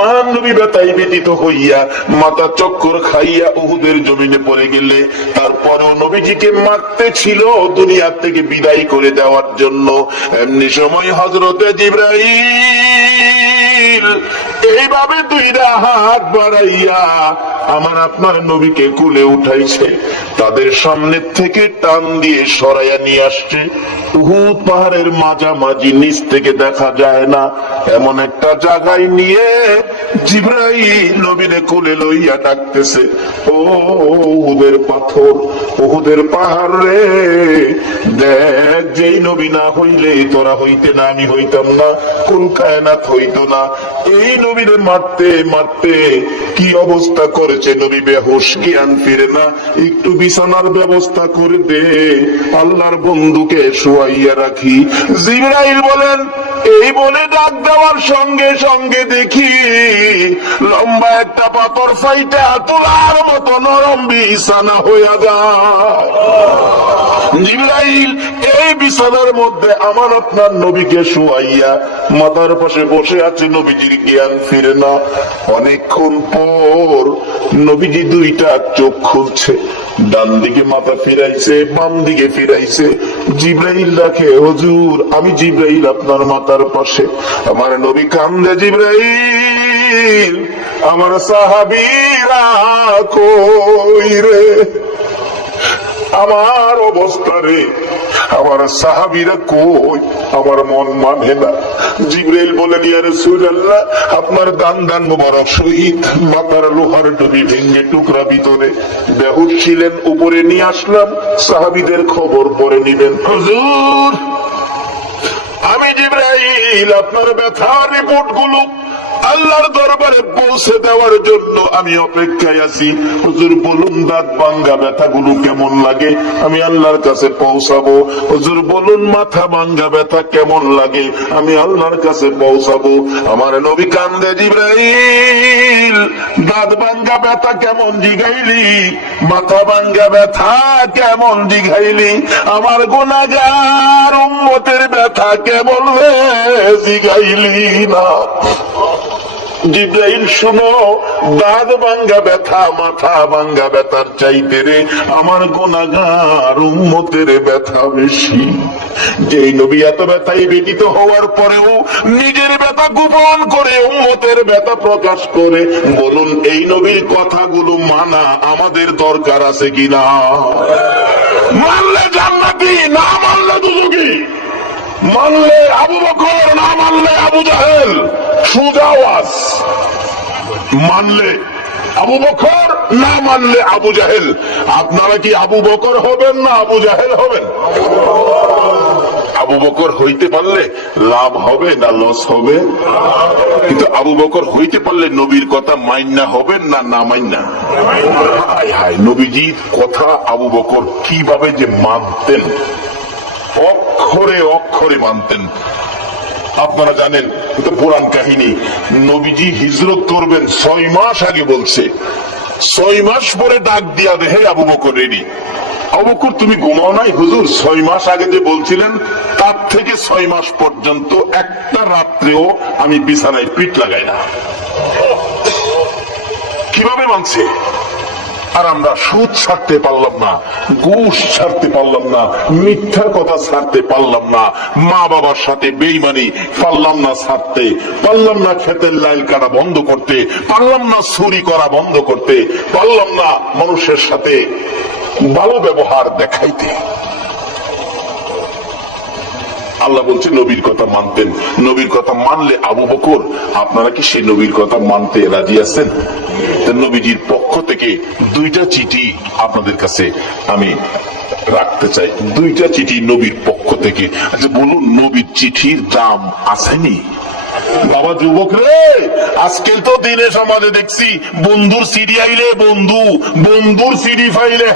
আমার নবী ব্যথায় ব্যতীত হইয়া মাথা চক্কর খাইয়া উহুদের জমিনে পড়ে গেলে তারপরেও নবীজিকে মারতে ছিল দুনিয়া থেকে বিদায় করে দেওয়ার জন্য। এমনি সময় হযরতে জিবরাইল এইভাবে দুইটা হাত বাড়াইয়া আমার আপনার নবীকে কুলে উঠাইছে, তাদের সামনে থেকে টান দিয়ে সরাইয়া নিয়ে আসছে। উহুদ পাহাড়ের মাঝামাঝি নিচ থেকে দেখা যায় না এমন একটা জায়গায় নিয়ে জিবরাইল নবীরে কোলে লইয়া ডাকতেছে, ও উহুদের পাথর, উহুদের পাহাড় রে, দেখ যেই নবী না হইলে তোরা হইতে না, আমি হইতাম না, কুল কায়নাত হইতো না। এই নবীরে মারতে মারতে কি অবস্থা করেছে, নবী বেহুশ, জ্ঞান ফিরে না, একটু বিছানার ব্যবস্থা করে দে, আল্লাহর বন্ধুকে শুয়াইয়া রাখি। জিবরাইল বলেন, এই বলে ডাক দেওয়ার সঙ্গে সঙ্গে দেখি লম্বা একটা পাথর ফাইটা তোলার মতো নরম বিছানা হইয়া যায়। জিবরাইল এই বিছানার মধ্যে আমার আপনার নবীকে শুয়াইয়া মাথার পাশে বসে আছে, নবীজির জ্ঞান ফিরে না। অনেকক্ষণ পর নবীজি দুইটা চোখ খুলছে, ডান দিকে মাথা ফিরাইছে, বাম দিকে ফিরাইছে। জিবরাইল ডাকে, হুজুর আমি জিবরাইল আপনার মাথার পাশে। আমার নবী কান্দে, জিবরাইল আমার সাহাবীরা কই রে, আমার অবস্থা রে, আমার সাহাবীরা কই, আমার মন মানে না। জিবরাইল বলেন, ইয়া রাসূলুল্লাহ আপনার দান দান মুবারক শহীদ, মাথার লোহার টুপি ভেঙে টুকরা ভিতরে, বেহুশ ছিলেন, উপরে নিয়ে আসলাম, সাহাবীদের খবর পরে নিবেন। হুজুর আমি জিবরাইল আপনার ব্যথার রিপোর্ট গুলো আল্লাহর দরবারে পৌঁছে দেওয়ার জন্য আমি অপেক্ষায় আছি। হুজুর বলুন দাঁত ভাঙ্গা ব্যথাগুলো কেমন লাগে, আমি আল্লাহর কাছে পৌঁছাবো। হুজুর বলুন মাথা ভাঙ্গা ব্যথা কেমন লাগে, আমি আল্লাহর কাছে পৌঁছাবো। আমার নবী কান্দে, জিবরাইল দাঁত ভাঙ্গা ব্যথা কেমন জিগাইলি, মাথা ভাঙ্গা ব্যথা কেমন জিগাইলি, আমার গুনাহগার উম্মতের ব্যথা কেমন রে জিগাইলি না। জিবরাইল শুনো, দাঁত ভাঙ্গা ব্যথা মাথা ভাঙ্গা ব্যথার চাইতে রে আমার গুনাহগার উম্মতের ব্যথা বেশি। যেই নবী এত ব্যথায় ব্যতীত হওয়ার পরেও নিজের ব্যথা গোপন করে উম্মতের ব্যথা প্রকাশ করে, বলুন এই নবীর কথাগুলো মানা আমাদের দরকার আছে কিনা? মানলে জান্নাতি, না মানলে দুজকি। মানলে আবু বকর, না মানলে আবু জাহেল। সোজা আওয়াজ, মানলে আবু বকর, না মানলে আবু জাহেল। আপনারা কি আবু বকর হবেন না আবু জাহেল হবেন? আবু বকর হইতে পারলে লাভ হবে না লস হবে? কিন্তু আবু বকর হইতে পারলে নবীর কথা মাইন্না হবেন না না মাইন্না? হায় হায়, নবীজির কথা আবু বকর কিভাবে যে মানতেন, অক্ষরে অক্ষরে মানতেন। আপনারা জানেন এটা পুরাণ কাহিনী, নবীজি হিজরত করবেন 6 মাস আগে বলছে, 6 মাস পরে ডাক দিয়া দেহে আবু বকর রেডি। আবু বকর তুমি ঘুমাও নাই? হুজুর 6 মাস আগে যে বলছিলেন তার থেকে 6 মাস পর্যন্ত একটা রাত্রেও আমি বিছানায় পিঠ লাগাই না। কিভাবে মানছে? আর আমরা সুদ ছাড়তে পারলাম না, ঘুষ ছাড়তে পারলাম না, মিথ্যার কথা ছাড়তে পারলাম না, মা বাবার সাথে বেইমানি পারলাম না ছাড়তে, পারলাম না ক্ষেতের লাইল কাটা বন্ধ করতে, পারলাম না চুরি করা বন্ধ করতে, পারলাম না মানুষের সাথে ভালো ব্যবহার দেখাইতে। আল্লাহ বলছে নবীর কথা মানতেন। নবীর কথা মানলে আবু বকর, আপনারা কি সেই নবীর কথা মানতে রাজি আছেন? নবীজির পক্ষ থেকে 2টা চিঠি আপনাদের কাছে আমি রাখতে চাই, 2টা চিঠি নবীর পক্ষ থেকে। আচ্ছা বলুন, নবীর চিঠির দাম আসেনি? বাবা যুবক রে, আজকাল তো দিনে সমাজে দেখছি বন্ধুর সিডি আইলে বন্ধু, বন্ধুর সিডি ফাইলে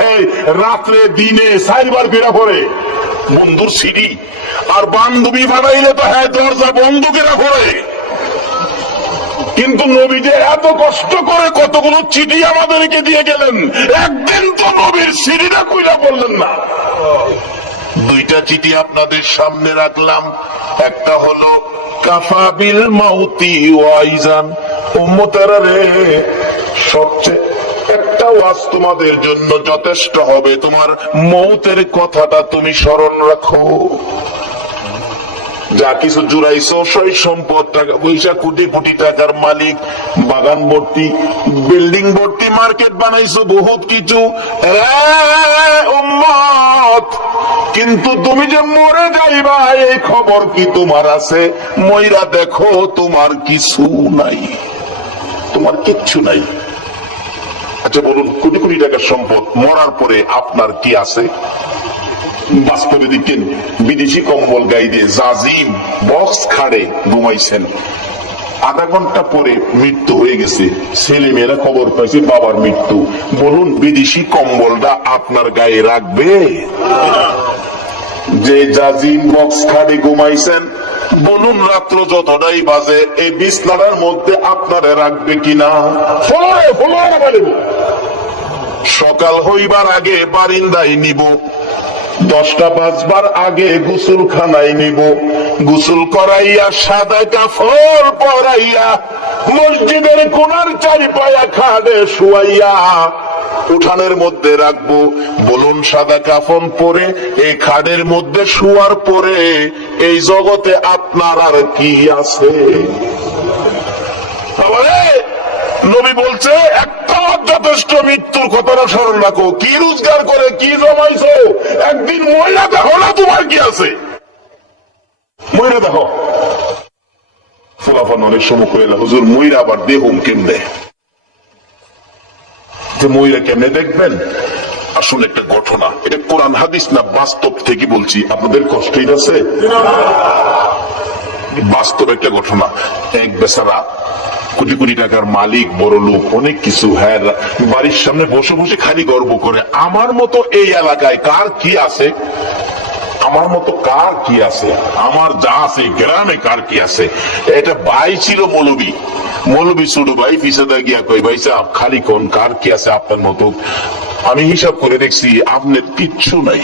রাত্রে দিনে 4 বার ফেরা পড়ে বন্ধুর সিডি, আর বান্ধবী বানাইলে তো দরজা বন্ধ কেনা করে। কিন্তু নবী যে এত কষ্ট করে কতগুলো চিঠি আমাদেরকে দিয়ে গেলেন, একদিন তো নবীর সিডিটা কইরা বললেন না। 2টা চিঠি আপনাদের সামনে রাখলাম। একটা হলো কাফা বিল মাউতি ওয়াইজান, উম্মতেরা রে, সবচেয়ে একটা ওয়াজ তোমাদের জন্য যথেষ্ট হবে। তোমার মৌতের কথাটা তুমি স্মরণ রাখো। যা কিছু জুড়াইছো, সই সম্পদ, টাকা পয়সা, কোটি কোটি টাকার মালিক, বাগান ভর্তি, বিল্ডিং ভর্তি, মার্কেট বানাইছো, বহুত কিছু, উম্মত, কিন্তু তুমি যে মরে যাইবা এই খবর কি তোমার আছে? মইরা দেখো, তোমার কিছু নাই, তোমার কিচ্ছু নাই। আচ্ছা বলুন, কোটি কোটি টাকার সম্পদ, মরার পরে আপনার কি আছে? বাস্তবে দেখেন, বিদেশি কম্বল গায়ে দিয়ে জাজিম বক্স খাড়ে ঘুমাইছেন, আধা ঘন্টা পরে মৃত্যু হয়ে গেছে, ছেলে মেয়েরা খবর পাইছে বাবার মৃত্যু। বলুন, বিদেশি কম্বলটা আপনার গায়ে রাখবে? যে জাজিম বক্স খাড়ে ঘুমাইছেন, বলুন রাত্র যতটাই বাজে এই বিছনাটার মধ্যে আপনারে রাখবে কিনা? সকাল হইবার আগে বারিন্দায় নিব, 10টা বাজবার আগে গোসলখানায় নিব, গোসল করাইয়া সাদা কাপড় পরাইয়া মসজিদের কোণার চারিপায়া খাটে শুয়াইয়া উঠানের মধ্যে রাখবো। বলুন, সাদা কাফন পরে এই খাটের মধ্যে শুয়ার পরে এই জগতে আপনার আর কি আছে? নবী বলছে, একটা যথেষ্ট, মৃত্যুর কথাটা স্মরণ রাখো। কি রোজগার করে কি জমাইছো, একদিন মহিলা দেখো না তোমার কি আছে, মহিলা দেখো। ফুলাফান অনেক সময় কইলা, হুজুর মহিলা আবার দেহুম কেমনে? যে মহিলা কেমনে দেখবেন? আসলে একটা ঘটনা, এটা কোরআন হাদিস না, বাস্তব থেকে বলছি। আপনাদের কষ্ট আছে? বাস্তব একটা ঘটনা। এক বেচারা কোটি কোটি টাকার মালিক, বড় লোক, অনেক কিছু, হ্যাঁ, বাড়ির সামনে বসে বসে খালি গর্ব করে, আমার মতো এই এলাকায় কার কি আছে, আমার মতো কার কি আছে, আমার যা আছে গ্রামে কার কি আছে। এটা ভাই ছিল মৌলবী, মৌলবী ছোট ভাই পিছনে গিয়া কই, ভাই সাহেব খালি কোন কার কি আছে আপনার মতো? আমি হিসাব করে দেখছি আপনার কিচ্ছু নাই।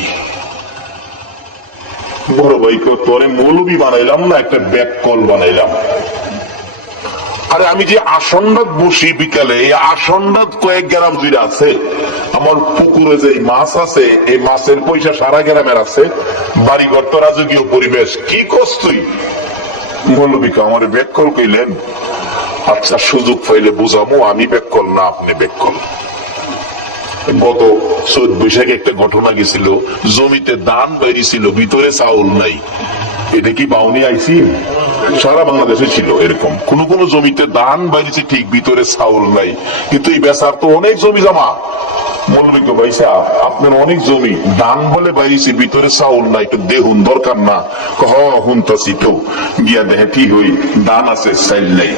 বড় ভাই তোরে মৌলবী বানাইলাম না, একটা ব্যাক কল বানাইলাম। আরে আমি যে আসন্নাত বসি বিকালে, এই আসন্নাত কয়েক গ্রাম জুড়ে আছে। আমার পুকুরে যে মাছ আছে, এই মাছের পয়সা সারা গ্রামের আছে। বাড়িঘর তো রাজকীয় পরিবেশ, কি করছ তুই? মৌলবীকে আমার ব্যাককল কইলেন। আচ্ছা, সুযোগ পাইলে বুঝামো, আমি ব্যাককল না, আপনি ব্যাককল। গত 14 বৈশাখে একটা ঘটনা গেছিল, জমিতে ধান বেরিয়েছিল, ভিতরে চাউল নাই। এটা কি বাউনি আইছি? সারা বাংলাদেশে ছিল এরকম, কোন কোন জমিতে ধান বাইরেছে ঠিক, ভিতরে চাউল নাই। কিন্তু এই বেচার তো অনেক জমি জমা। মৌলবী তো, ভাই সাহেব আপনার অনেক জমি, ধান বলে বাইরেছে, ভিতরে চাউল নাই, একটু দেহুন দরকার না? হুনতাছি তো, গিয়া দেখে ঠিক হই, ধান আছে চাইল নাই।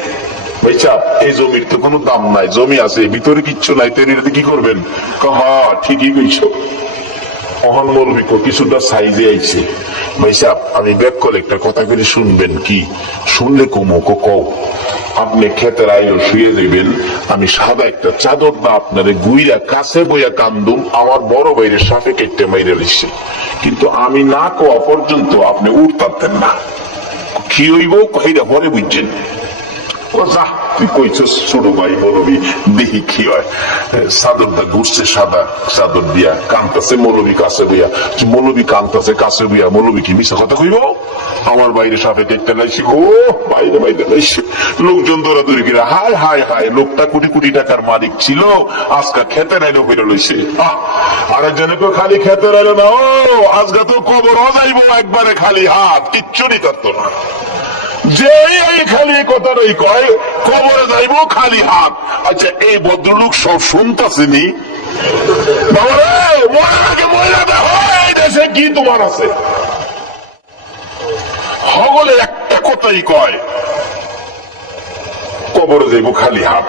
ভাই সাহেব এই জমির তো কোনো দাম নাই, জমি আছে ভিতরে কিচ্ছু নাই, তো এটাতে কি করবেন? ঠিকই কইছো। মহান মৌলবী কিছুটা সাইজে আইছে। ভাই সাহেব আমি ব্যাক করে একটা কথা করে শুনবেন কি? শুনলে কমো কও। আপনি খেতের আইলো শুয়ে দেবেন, আমি সাদা একটা চাদর না আপনারে গুইরা কাছে বইয়া কান্দুম, আমার বড় ভাইয়ের সাথে কেটে মাইরে লিখছে, কিন্তু আমি না কোয়া পর্যন্ত আপনি উঠতেন না। কি হইব কইরা পরে বুঝছেন। তুই কইছস ছোট ভাই মৌলবী, দেখি কি হয়। চাদরটা ঘুরছে, সাদা চাদর দিয়া কান্তাছে মৌলবী কাছে বইয়া। মৌলবী কান্তাছে কাছে বইয়া, মৌলবী কি মিশা কথা কইব? আমার বাইরে সাপে দেখতে নাইছি, ও বাইরে বাইরে নাইছি। লোকজন দৌড়াদৌড়ি করে, হায় হায় হায়, লোকটা কোটি কোটি টাকার মালিক ছিল, আজকা খেতে নাইলো ফিরে লইছে। আরেকজনে তো খালি খেতে নাইলো না, ও আজকা তো কবর যাইব একবারে খালি হাত, কিচ্ছু নি করতো না। যে এই খালি কথাটাই কয়, কবরে যাইব খালি হাত। আচ্ছা, এই ভদ্রলোক সব শুনতাছেনি? দেশে কি তোমার আছে? সকলে একটা কথাই কয়, কবরে যাইব খালি হাত।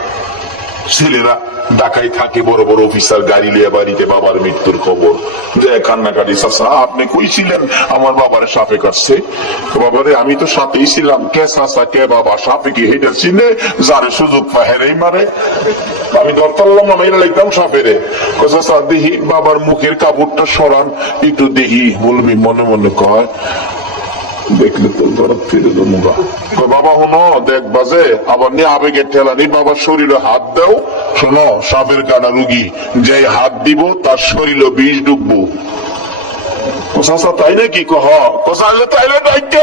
ছেলেরা ঢাকায় থাকে, বড় বড় অফিসার গাড়ি লিয়ে বাড়িতে বাবার মৃত্যুর খবর, যে কান্নাকাটি, চাচা আপনি কইছিলেন আমার বাবারে সাপে কাটছে। বাবারে আমি তো সাথেই ছিলাম। কে চাচা কে বাবা? সাপে কি হেঁটে চিনে, যারে সুযোগ পায় হেরেই মারে। আমি ধরতাম না, মেয়েরা লিখতাম সাপেরে। চাচা দেখি বাবার মুখের কাপড়টা সরান একটু দেখি। বলবি মনে মনে কয়, দেখলে তো ধরো ফিরে মুগা বাবা হনো দেখ বাজে আবার নিয়ে আবেগের ঠেলা নেই বাবার শরীরে হাত দাও শোনো সাপের কাটা রুগী যে হাত দিব তার শরীরে বিষ ডুববো কোসা তাই নাকি কহ কোসাইলে তাইলে দায়িত্ব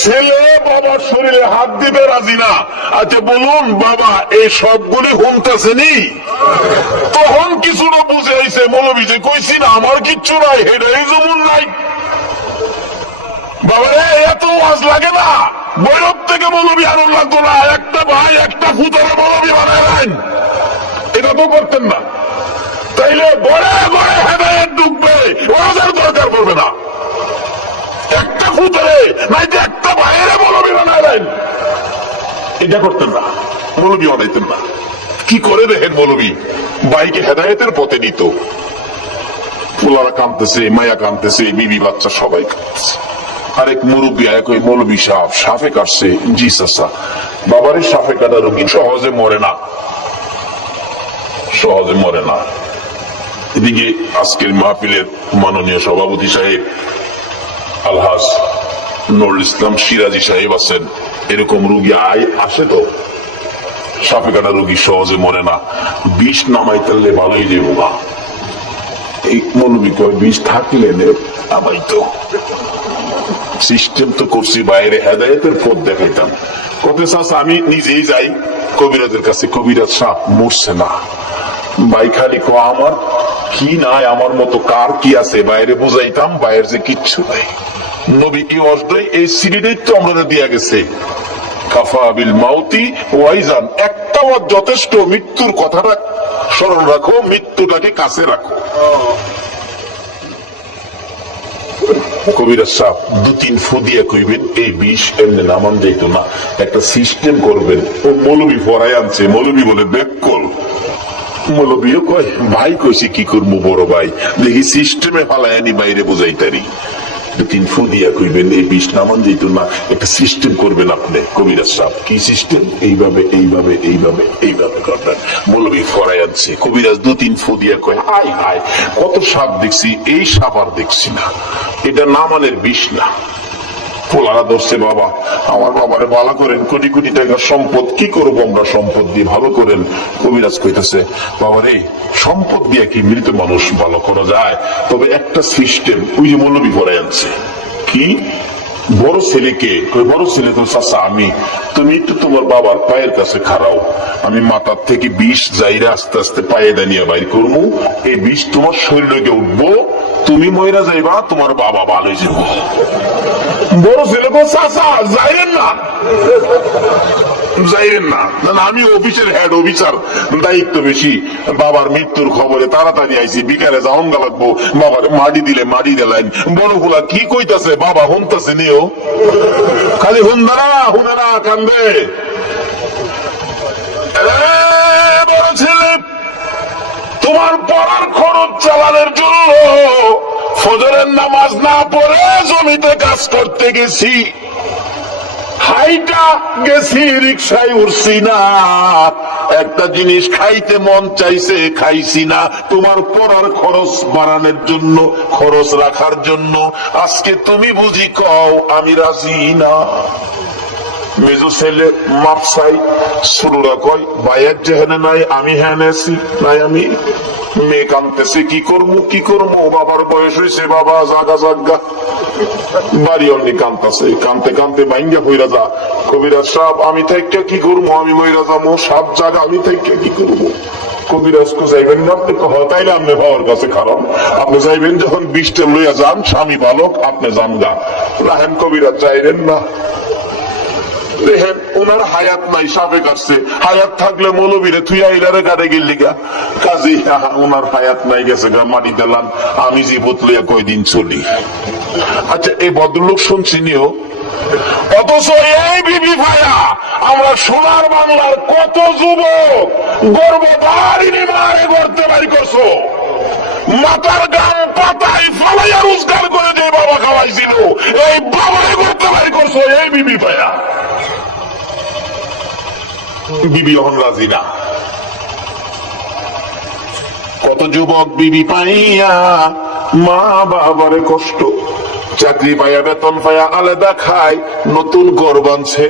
ছেলে বাবার শরীরে হাত দিবে রাজি না আচ্ছা বলুন বাবা এই সবগুলি হুমতেছেনি তখন কিছুটা বুঝে আইছে মৌলবী যে কইছি না আমার কিচ্ছু নাই হেডাই যেমন নাই বাবা এত ওয়াজ লাগে না বৈরব থেকে মৌলবী আরো লাগতো না একটা ভাই একটা ফুতারে মৌলবী বানায় এটা তো করতেন না তাইলে গড়ে গড়ে হেদায়েত ঢুকবে ওয়াজের দরকার পড়বে না একটা ফুতারে নাই যে একটা ভাইয়ের মৌলবী বানায় এটা করতেন না মৌলবী বানাইতেন না কি করে দেখেন মৌলবী ভাইকে হেদায়েতের পথে নিত ফুলারা কাঁদতেছে মায়া কাঁদতেছে বিবি বাচ্চা সবাই কাঁদতেছে আরেক মুরব্বী এক ওই মৌলবী সাপে কাটছে জি চাচা বাবারের সাপে কাটা রোগী সহজে মরে না সহজে মরে না এদিকে আজকের মাহফিলের মাননীয় সভাপতি সাহেব আলহাজ নুরুল ইসলাম সিরাজি সাহেব আছেন এরকম রোগী আসে তো সাপে কাটা রোগী সহজে মরে না বিষ নামাই তাহলে ভালোই দেবো না এই মৌলবী কয় বিষ থাকলে আবাই তো সিস্টেম তো করছি বাইরে হেদায়েতের পথ দেখাইতাম কত চাষ আমি নিজেই যাই কবিরাজের কাছে কবিরাজ সাপ মরছে না ভাই খালি কো আমার কি নাই আমার মতো কার কি আছে বাইরে বুঝাইতাম বাইরে যে কিচ্ছু নাই নবী কি অজদই এই সিরিজেই তো আমরা দিয়া গেছে কাফা বিল মাউতি ওয়াইজান একটা ওয়াজ যথেষ্ট মৃত্যুর কথাটা স্মরণ রাখো মৃত্যুটাকে কাছে রাখো কবিরাজ সাহেব 2-3 ফু দিয়ে কইবেন এই বিষ এমনি নামান যাইতো না একটা সিস্টেম করবেন ও মৌলবী ফরাই আনছে মৌলবী বলে বেকল মৌলবীও কয় ভাই কইছি কি করবো বড় ভাই দেখি সিস্টেমে ফালাই আনি বাইরে বুঝাইতারি 2-3 ফু দিয়া কইবেন এই বিষ নামান যাইতো না একটা সিস্টেম করবেন আপনি কবিরাজ সাহেব কি সিস্টেম এইভাবে এইভাবে এইভাবে এইভাবে করবেন মৌলবী ফরাই আনছে কবিরাজ 2-3 ফু দিয়া কয় হাই হাই কত সাপ দেখছি এই সাপ আর দেখছি না এটা নামানের বিষ না পোলারা ধরছে বাবা আমার বাবারে ভালো করেন কোটি কোটি টাকার সম্পদ কি করবো আমরা সম্পদ দিয়ে ভালো করেন কবিরাজ কইতেছে বাবারে সম্পদ দিয়ে কি মৃত মানুষ ভালো করা যায় তবে একটা সিস্টেম ওই যে মৌলবী পড়ে আনছে কি বড় ছেলেকে বড় ছেলে তো চাচা আমি তুমি একটু তোমার বাবার পায়ের কাছে খাড়াও আমি মাথার থেকে বিষ যাইরে আস্তে আস্তে পায়ে দাঁড়িয়ে বাইর করবো এই বিষ তোমার শরীরে উঠবো তুমি ময়রা যাইবা তোমার বাবা ভালো যাবো বড় ছেলে তো চাচা যাইরেন না যাইরেন না আমি অফিসের হেড অফিসার দায়িত্ব বেশি বাবার মৃত্যুর খবরে তাড়াতাড়ি আইছি বিকালে যাওন গা লাগবো বাবার মাটি দিলে মাটি দিলেন বড় গুলা কি কইতাছে বাবা হুনতাছে নিও খালি হুনে না কান্দে বড় ছেলে তোমার পড়ার খরচ চালানোর জন্য ফজরের নামাজ না পড়ে জমিতে কাজ করতে গেছি হাইটা গেছি রিক্সায় উঠছি না একটা জিনিস খাইতে মন চাইছে খাইছি না তোমার পড়ার খরচ বাড়ানোর জন্য খরচ রাখার জন্য আজকে তুমি বুঝি কও আমি রাজি না মেজো ছেলে মাপসাই শুরুরা কয় ভাইয়ের যেখানে নাই আমি হ্যাঁ আছি নাই আমি মেয়ে কানতেছে কি করবো বাবার বয়স হয়েছে বাবা জাগা জাগা বাড়ি অন্যি কানতেছে কানতে কানতে বাইঙ্গা হইরা যা কবিরাজ সাহেব আমি থেকে কি করবো আমি মইরা যাবো সাপ জাগা আমি থেকে কি করবো কবিরাজ কো যাইবেন না আপনি তাইলে আপনি বাবার কাছে খারাপ আপনি যাইবেন যখন বিষটা লইয়া যান স্বামী বালক আপনি যান গা রাহেন কবিরাজ যাইবেন না দেখেন ওনার হায়াত নাই সাপে কাটছে হায়াত থাকলে মৌলবীরে তুই আইলারে কাটে গেলি গা কাজী ওনার হায়াত নাই গেছে গা মাটি দিলাম আমি জীবত লইয়া কয়দিন চলি আচ্ছা এই ভদ্রলোক শুনছি নিও অথচ এই বিবি ভাইয়া আমরা সোনার বাংলার কত যুবক গর্ভধারিণী মারে করতে বাড়ি করছো মাথার গাম পাতায় ফালাইয়া রোজগার করে যে বাবা খাওয়াইছিল এই বাবারে করতে বাড়ি করছো এই বিবি ভাইয়া বিবি এখন রাজি না কত যুবক বিবি পাইয়া মা বাবারে কষ্ট চাকরি পায়া বেতন পায়া আলাদা খায়, নতুন ঘর বানছে,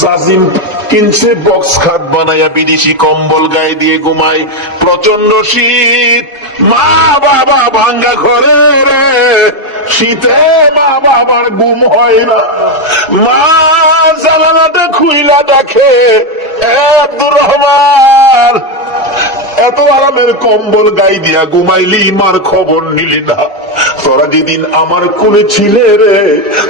জাজিম কিনছে, বক্স খাট বানায়া বিদেশি কম্বল গায়ে দিয়ে ঘুমায়, প্রচন্ড শীত, মা বাবা ভাঙ্গা ঘরে রে, শীতে মা বাবার ঘুম হয় না, মা জানালাটা খুইলা দেখে আব্দুর রহমান এত আরামের কম্বল গাই দিয়া ঘুমাইলি, মার খবর নিলি না। তোরা যেদিন আমার কোলে ছিলে রে,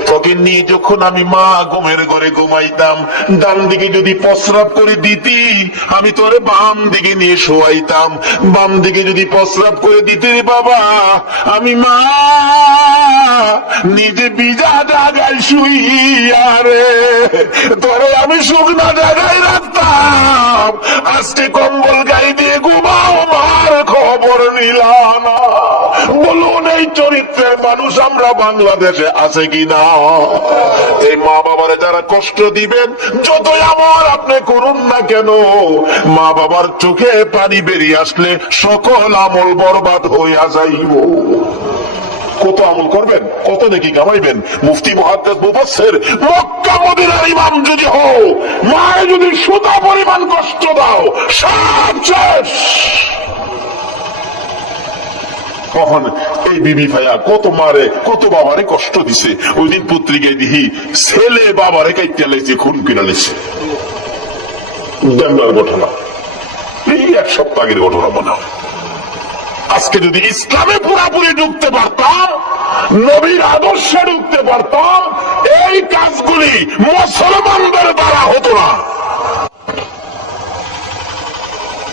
তোকে নিয়ে যখন আমি মা ঘুমের ঘরে ঘুমাইতাম, ডান দিকে যদি প্রস্রাব করে দিতি আমি তোরে বাম দিকে নিয়ে শোয়াইতাম, বাম দিকে যদি প্রস্রাব করে দিতে রে বাবা, আমি মা নিজে ভিজা জায়গায় শুইয়া রে তোরে আমি শুকনা জায়গায় রাখতাম, আজকে কম্বল গায়ে দিয়ে ঘুমাও, মার খবর নিলা না। বলুন এই চরিত্রের মানুষ আমরা বাংলাদেশে আছে কিনা? এই মা বাবারে যারা কষ্ট দিবেন, যতই আমার আপনি করুন না কেন, মা বাবার চোখে পানি বেরিয়ে আসলে সকল আমল বরবাদ হইয়া যাইব। কত আমল করবেন, কত নাকি কামাইবেন? মুফতি মুহাদ্দিস মুফাসসির মক্কা মদিনার ইমাম যদি হও, মায়ে যদি সুতা পরিমাণ কষ্ট দাও, সব শেষ। কখন এই বিবি ভাইয়া কত মারে, কত বাবারে কষ্ট দিছে। ওই দিন পত্রিকায় দেখি ছেলে বাবারে কাইতে লাইছে, খুন কিনা লাইছে। ডেমরার ঘটনা, এই এক সপ্তাহ আগের ঘটনা মনে হয়। আজকে যদি ইসলামে পুরাপুরি ঢুকতে পারতাম, নবীর আদর্শে ঢুকতে পারতাম, এই কাজগুলি মুসলমানদের দ্বারা হতো না।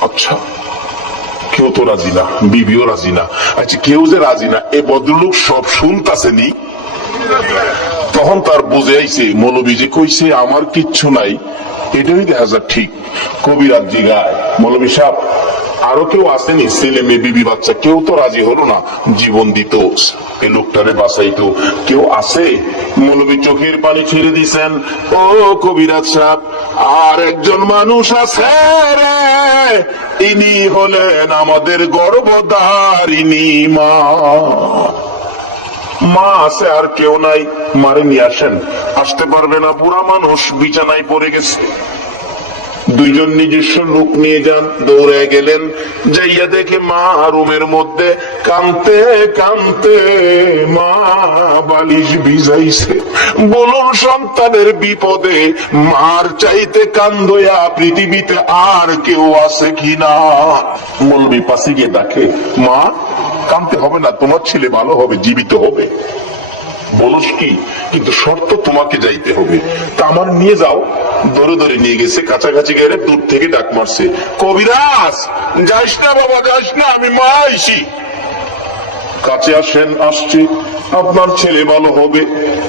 আচ্ছা, কেউ তো রাজি না, বিবিও রাজি না। আচ্ছা, কেউ যে রাজি না, এ ভদ্রলোক সব শুনতাছেনি। তখন তার বুঝে আইছে, মৌলবী যে কইছে আমার কিচ্ছু নাই, এটাই দেখা যায় ঠিক। কবিরাজ জিগায়, মৌলবী সাহেব আরো কেউ আসেনি? ছেলে মেয়ে বিবি বাচ্চা কেউ তো রাজি হলো না, জীবন দিত, এই লোকটারে বাঁচাইতো, কেউ আছে? মৌলবী চোখের পানি ছেড়ে দিছেন, ও কবিরাজ সাহেব আর একজন মানুষ আছে রে, ইনি হলেন আমাদের গর্ভধারিণী মা। মা আছে আর কেউ নাই, মারে নিয়ে আসেন। আসতে পারবে না, বুড়া মানুষ বিছানায় পড়ে গেছে। দুইজন নিজস্ব লোক নিয়ে যান, দৌড়ে গেলেন, যাইয়া দেখে মা রুমের মধ্যে কানতে কানতে মা বালিশ ভিজাইছে। বলুন সন্তানের বিপদে মার চাইতে কান্দয়া পৃথিবীতে আর কেউ আছে কিনা? মৌলবী পাশে গিয়ে ডাকে, মা কানতে হবে না, তোমার ছেলে ভালো হবে, জীবিত হবে। বলস কি, কিন্তু শর্ত তোমাকে যাইতে হবে। তা আমার নিয়ে যাও। ধরে ধরে নিয়ে গেছে, কাছাকাছি গেলে দূর থেকে ডাক মারছে, কবিরাজ যাইস না বাবা, যাইস না, আমি মা আইসি। কাছে আসেন, আসছি, আপনার ছেলে ভালো হবে।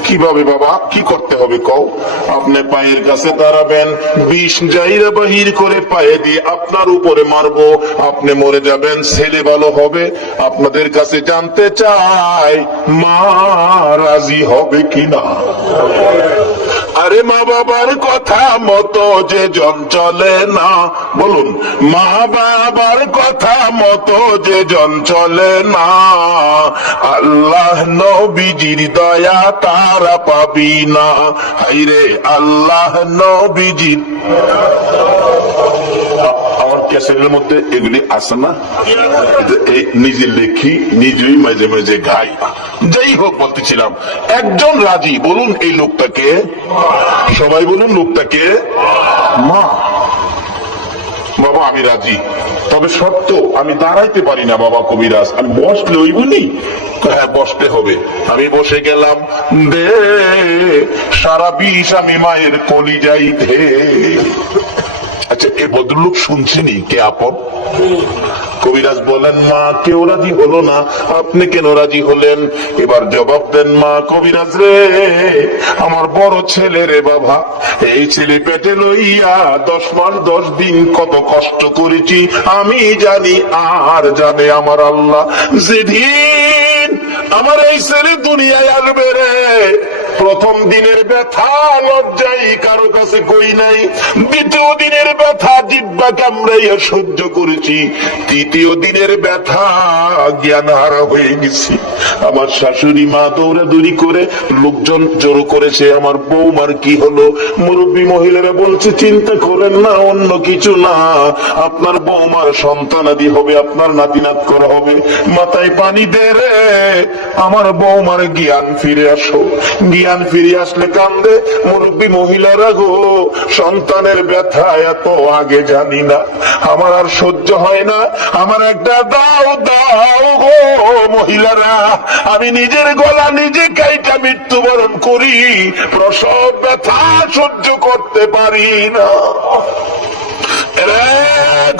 কিভাবে বাবা, কি করতে হবে কও? আপনি পায়ের কাছে দাঁড়াবেন, বিষ জাইরা বাহির করে পায়ে দিয়ে আপনার উপরে মারবো, আপনি মরে যাবেন, ছেলে ভালো হবে। আপনাদের কাছে জানতে চাই মা রাজি হবে কিনা? আরে মা বাবার কথা মতো যে জন চলে না, বলুন মা বাবার কথা মতো যে জন চলে না, আল্লাহ নবীজির দয়া তারা পাবি না। হাইরে আল্লাহ নবীজির, আমার ক্যাসেটের মধ্যে এগুলি আছে না, নিজে লেখি, নিজেই মাঝে মাঝে গাই। যাই হোক, বলতেছিলাম একজন রাজি। বলুন এই লোকটাকে, সবাই বলুন লোকটাকে মা। বাবা আমি রাজি, তবে শর্ত আমি দাঁড়াইতে পারি না বাবা কবিরাজ, আমি বসলে ওই বলি। হ্যাঁ বসতে হবে। আমি বসে গেলাম, দে সারা বিষ আমি মায়ের কলিজাই দে। আচ্ছা, এ ভদ্রলোক শুনছেনি কে আপন? কবিরাজ বলেন, মা কেউ রাজি হলো না, আপনি কেন রাজি হলেন? এবার জবাব দেন মা। কবিরাজ রে, আমার বড় ছেলে রে বাবা, এই ছেলে পেটে লইয়া 10 মাস 10 দিন কত কষ্ট করেছি আমি জানি, আর জানে আমার আল্লাহ। যেদিন আমার এই ছেলে দুনিয়ায় আসবে রে, প্রথম দিনের ব্যথা লজ্জাই কারো কাছে কই নাই, দ্বিতীয় দিনের ব্যথা জিহ্বা কামড়াইয়া সহ্য করেছি, তৃতীয় দিনের ব্যথা জ্ঞান হারা হয়ে গেছি। আমার শাশুড়ি মা দৌড়াদৌড়ি করে লোকজন জড়ো করেছে, আমার বৌমার কি হলো? মুরব্বী মহিলারা বলছে চিন্তা করেন না, অন্য কিছু না, আপনার বৌমার সন্তানাদি হবে, আপনার নাতিনাত করা হবে। মাথায় পানি দে রে, আমার বৌমার জ্ঞান ফিরে আসো। জ্ঞান ফিরে আসলে কান্দে মুরব্বী মহিলারা, গো সন্তানের ব্যথা এত আগে জানি না, আমার আর সহ্য হয় না, আমার একটা দাও দাও গো মহিলারা, আমি নিজের গলা নিজে কাইটা মৃত্যুবরণ করি, প্রসব ব্যথা সহ্য করতে পারি না।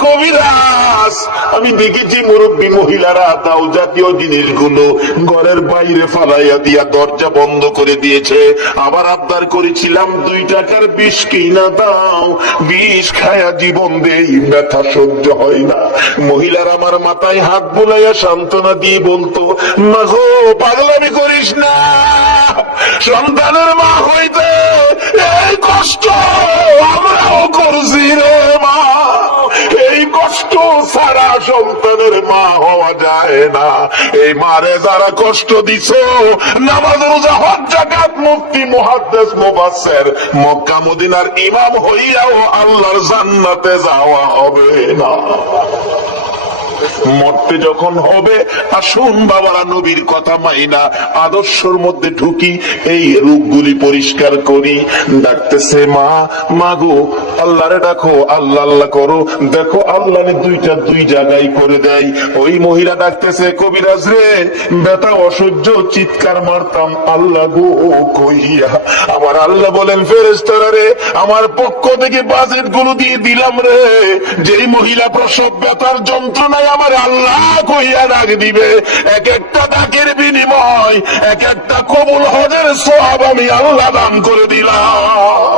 কবিরাজ, আমি দেখেছি মুরব্বী মহিলারা তাও জাতীয় জিনিসগুলো ঘরের বাইরে ফালাইয়া দিয়া দরজা বন্ধ করে দিয়েছে। আবার আবদার করেছিলাম 2 টাকার বিষ কিনা দাও, বিষ খায়া জীবন দেই, ব্যথা সহ্য হয় না। মহিলারা আমার মাথায় হাত বুলাইয়া সান্ত্বনা দিয়ে বলতো, মা গো পাগলামি করিস না, সন্তানের মা হইতে এই কষ্ট আমরাও করছি রে মা, এই কষ্ট ছাড়া সন্তানের মা হওয়া যায় না। এই মারে যারা কষ্ট দিছ, নামাজ রোজা হজ যাকাত মুফতি মুহাদ্দিস মুফাসসির মক্কা মদিনার ইমাম হইয়াও আল্লাহর জান্নাতে যাওয়া হবে না। মরতে যখন হবে, আসুন বাবারা নবীর কথা মাইনা আদর্শের মধ্যে ঢুকি, এই রূপগুলি পরিষ্কার করি। ডাকতেছে মা, মা গো আল্লাহরে ডাকো, আল্লাহ আল্লাহ করো, দেখো আল্লাহ 2 জায়গায় করে দেয়। ওই মহিলা ডাকতেছে, কবিরাজ রে ব্যথা অসহ্য, চিৎকার মারতাম আল্লাহ গো কইয়া। আমার আল্লাহ বলেন, ফেরেশতারা রে আমার পক্ষ থেকে বাজেট গুলো দিয়ে দিলাম রে, যেই মহিলা প্রসব ব্যথার যন্ত্রণায় আমার আল্লাহ কইয়া ডাক দিবে, এক একটা ডাকের বিনিময় এক একটা কবুল হজের সওয়াব আমি আল্লাহ দান করে দিলাম।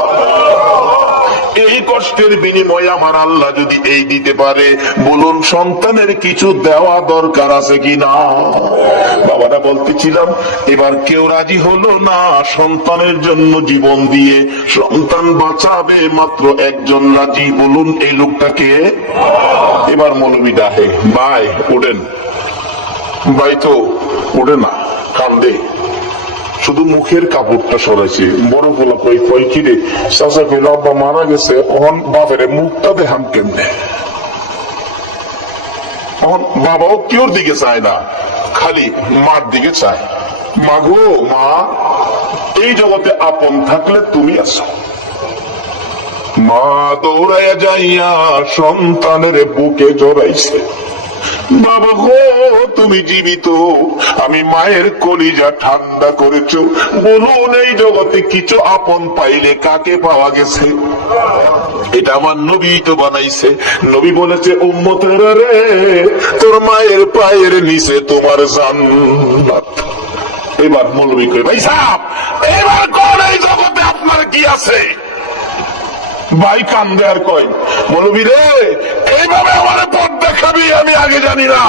এই কষ্টের বিনিময়ে আমার আল্লাহ যদি এই দিতে পারে, বলুন সন্তানের কিছু দেওয়া দরকার আছে কিনা? বাবারা বলতেছিলাম, এবার কেউ রাজি হলো না সন্তানের জন্য জীবন দিয়ে, সন্তান বাঁচাবে মাত্র একজন রাজি, বলুন এই লোকটাকে? এবার মৌলবী ডাকে, ভাই ওঠেন, ভাই তো ওঠে না, কান্দে, শুধু মুখের কাপড়টা সরাইছে। বড় বলা কই কই কি রে? চাচা কইল আব্বা মারা গেছে, অহন বাপের মুখটা দেখাম কেমনে? অহন বাবাও কেউর দিকে চায় না, খালি মার দিকে চায়। মা গো মা, এই জগতে আপন থাকলে তুমি আছো। মা দৌড়াইয়া যাইয়া সন্তানের বুকে জড়াইছে, বাবা গো তুমি জীবিত, আমি মায়ের কলিজা ঠান্ডা করেছো, বলুন এই জগতে কিছু আপন পাইলে কাকে পাওয়া গেছে? এটা আমার নবী তো বানাইছে। নবী বলেছে, উম্মতেরা রে তোর মায়ের পায়ের নিচে তোমার জান্নাত। এবার মৌলবী কই, ভাই সাহেব এবার কোন এই জগতে আপনার কি আছে? ভাই কান্দে আর কয়, মৌলবী রে এইভাবে আমার পথ দেখাবি আমি আগে জানি না।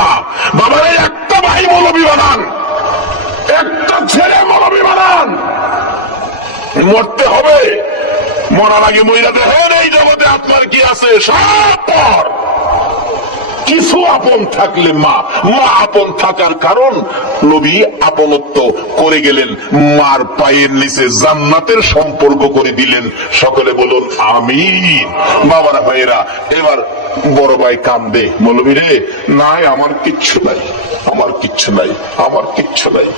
বাবার একটা ভাই মৌলবী বানান, একটা ছেলে মৌলবী বানান, মরতে হবে, মরার আগে মহিলা দেখেন এই জগতে আপনার কি আছে। সব পর কিছু আপন থাকলে মা, মা আপন থাকার কারণ নবী আপনত্ব করে গেলেন, মার পায়ের নিচে জান্নাতের সম্পর্ক করে দিলেন। সকলে বলুন আমিন। বাবারা ভাইয়েরা, এবার বড় ভাই কান্দে, মৌলবী রে নাই আমার কিচ্ছু নাই, আমার কিচ্ছু নাই, আমার কিচ্ছু নাই,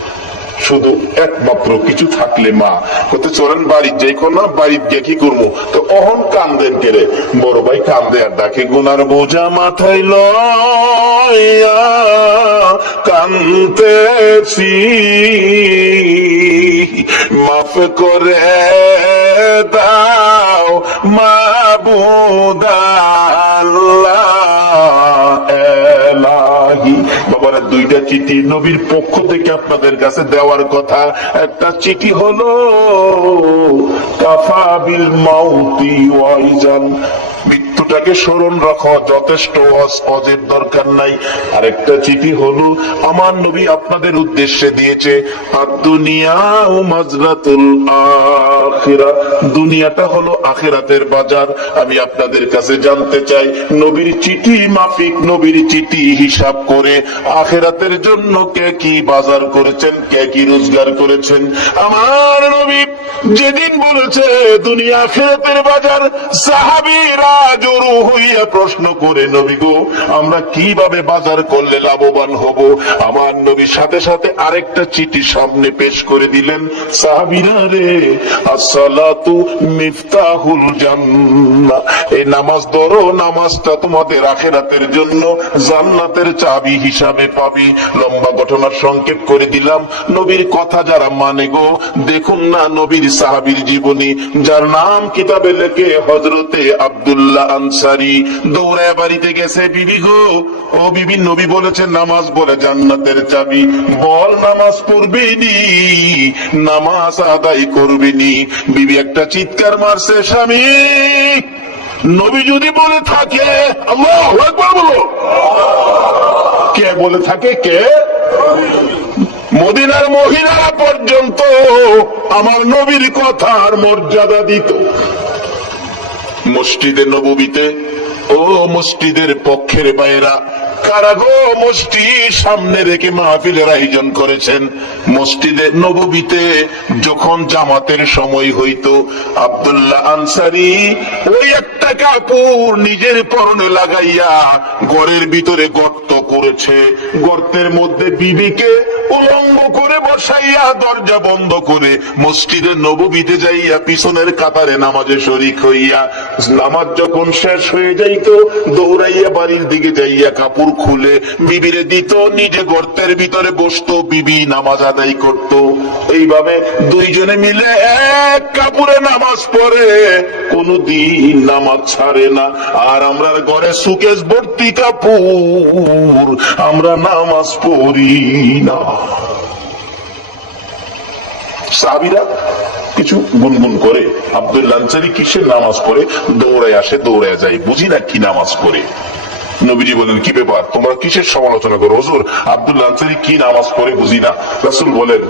শুধু একমাত্র কিছু থাকলে মা। কত চলেন বাড়ির যাই না, বাড়ির গিয়ে কি করবো? তো অহন কান্দেন কেড়ে। বড় ভাই কান্দে আর ডাকে, গুনার বোঝা মাথায় লইয়া কান্দেছি, মাফ করে দাও মাবুদ আল্লাহ এলাহি। বাবারা 2টা চিঠি নবীর পক্ষ থেকে আপনাদের কাছে দেওয়ার কথা। একটা চিঠি হলো কাফা বিল মাউতি ওয়াইজান, মৃত্যু মৃত্যুটাকে স্মরণ রাখো, যথেষ্ট অজের দরকার নাই। আরেকটা চিঠি হলো আমার নবী আপনাদের উদ্দেশ্যে দিয়েছে, আদ-দুনিয়া ও মাজরাতুল আখিরা, দুনিয়াটা হলো আখিরাতের বাজার। আমি আপনাদের কাছে জানতে চাই, নবীর চিঠি মাফিক, নবীর চিঠি হিসাব করে আখিরাতের জন্য কে কি বাজার করেছেন, কে কি রোজগার করেছেন। আমার নবী যেদিন বলেছে দুনিয়া আখিরাতের বাজার, সাহাবীরা জড়ো হইয়া প্রশ্ন করে, নবী গো আমরা কিভাবে বাজার করলে লাভবান হব? আমার নবী সাথে সাথে আরেকটা চিঠি সামনে পেশ করে দিলেন, সাহাবীরা রে, আসসালাতু মিফতাহুল জান্নাহ, এই নামাজ ধরো, নামাজটা তোমাদের আখিরাতের জন্য জান্নাতের চাবি হিসাবে পাবে। লম্বা ঘটনার সংক্ষেপ করে দিলাম। নবীর কথা যারা মানে গো, দেখুন না নবীর সাহাবীর জীবনী, যার নাম কিতাবে লেখে হযরতে আব্দুল্লাহ আনসারী, দৌড়ায় বাড়িতে গেছে, বিবি গো, ও বিবি, নবী বলেছেন নামাজ বলে জান্নাতের চাবি, বল নামাজ পড়বেনি, নামাজ আদায় করবেনি। বিবি একটা চিৎকার মারছে, স্বামী নবী যদি বলে থাকে, আল্লাহু আকবার বলো, কে বলে থাকে? কে? মদিনার মহিলারা পর্যন্ত আমার নবীর কথার মর্যাদা দিত। মসজিদে নববীতে, ও মসজিদের পক্ষের বাইরা কারা গো মসজিদ সামনে রেখে মাহফিলের আয়োজন করেছেন? মসজিদে নববীতে যখন জামাতের সময় হইতো, আব্দুল্লাহ আনসারী ওই একটা কাপড় নিজের পরনে লাগাইয়া ঘরের ভিতরে গর্ত করেছে, গর্তের মধ্যে বিবিকে উলঙ্গ করে বসাইয়া দরজা বন্ধ করে মসজিদে নববীতে যাইয়া পিছনের কাতারে নামাজে শরীক হইয়া, নামাজ যখন শেষ হয়ে যাইত দৌড়াইয়া বাড়ির দিকে যাইয়া কাপড় খুলে বিবিরে দিত, নিজে গর্তের ভিতরে বসতো, বিবি নামাজ আদায় করত। এইভাবে দুইজনে মিলে এক কাপড়ে নামাজ পড়ে, কোনদিন নামাজ ছাড়ে না। আর আমরা ঘরে সুকেশ ভর্তি কাপড়, আমরা নামাজ পড়ি না। সাহাবীরা কিছু গুনগুন করে, আব্দুল্লাহ আনসারী কিসের নামাজ পড়ে? দৌড়ায় আসে, দৌড়ায় যায়, বুঝি না কি নামাজ পড়ে। নবীজি বলেন, কি ব্যাপার, তোমরা কিসের সমালোচনা করো? হুজুর আব্দুল্লাহ আনসারী কি নামাজ পড়ে বুঝি না। রাসূল বলেন,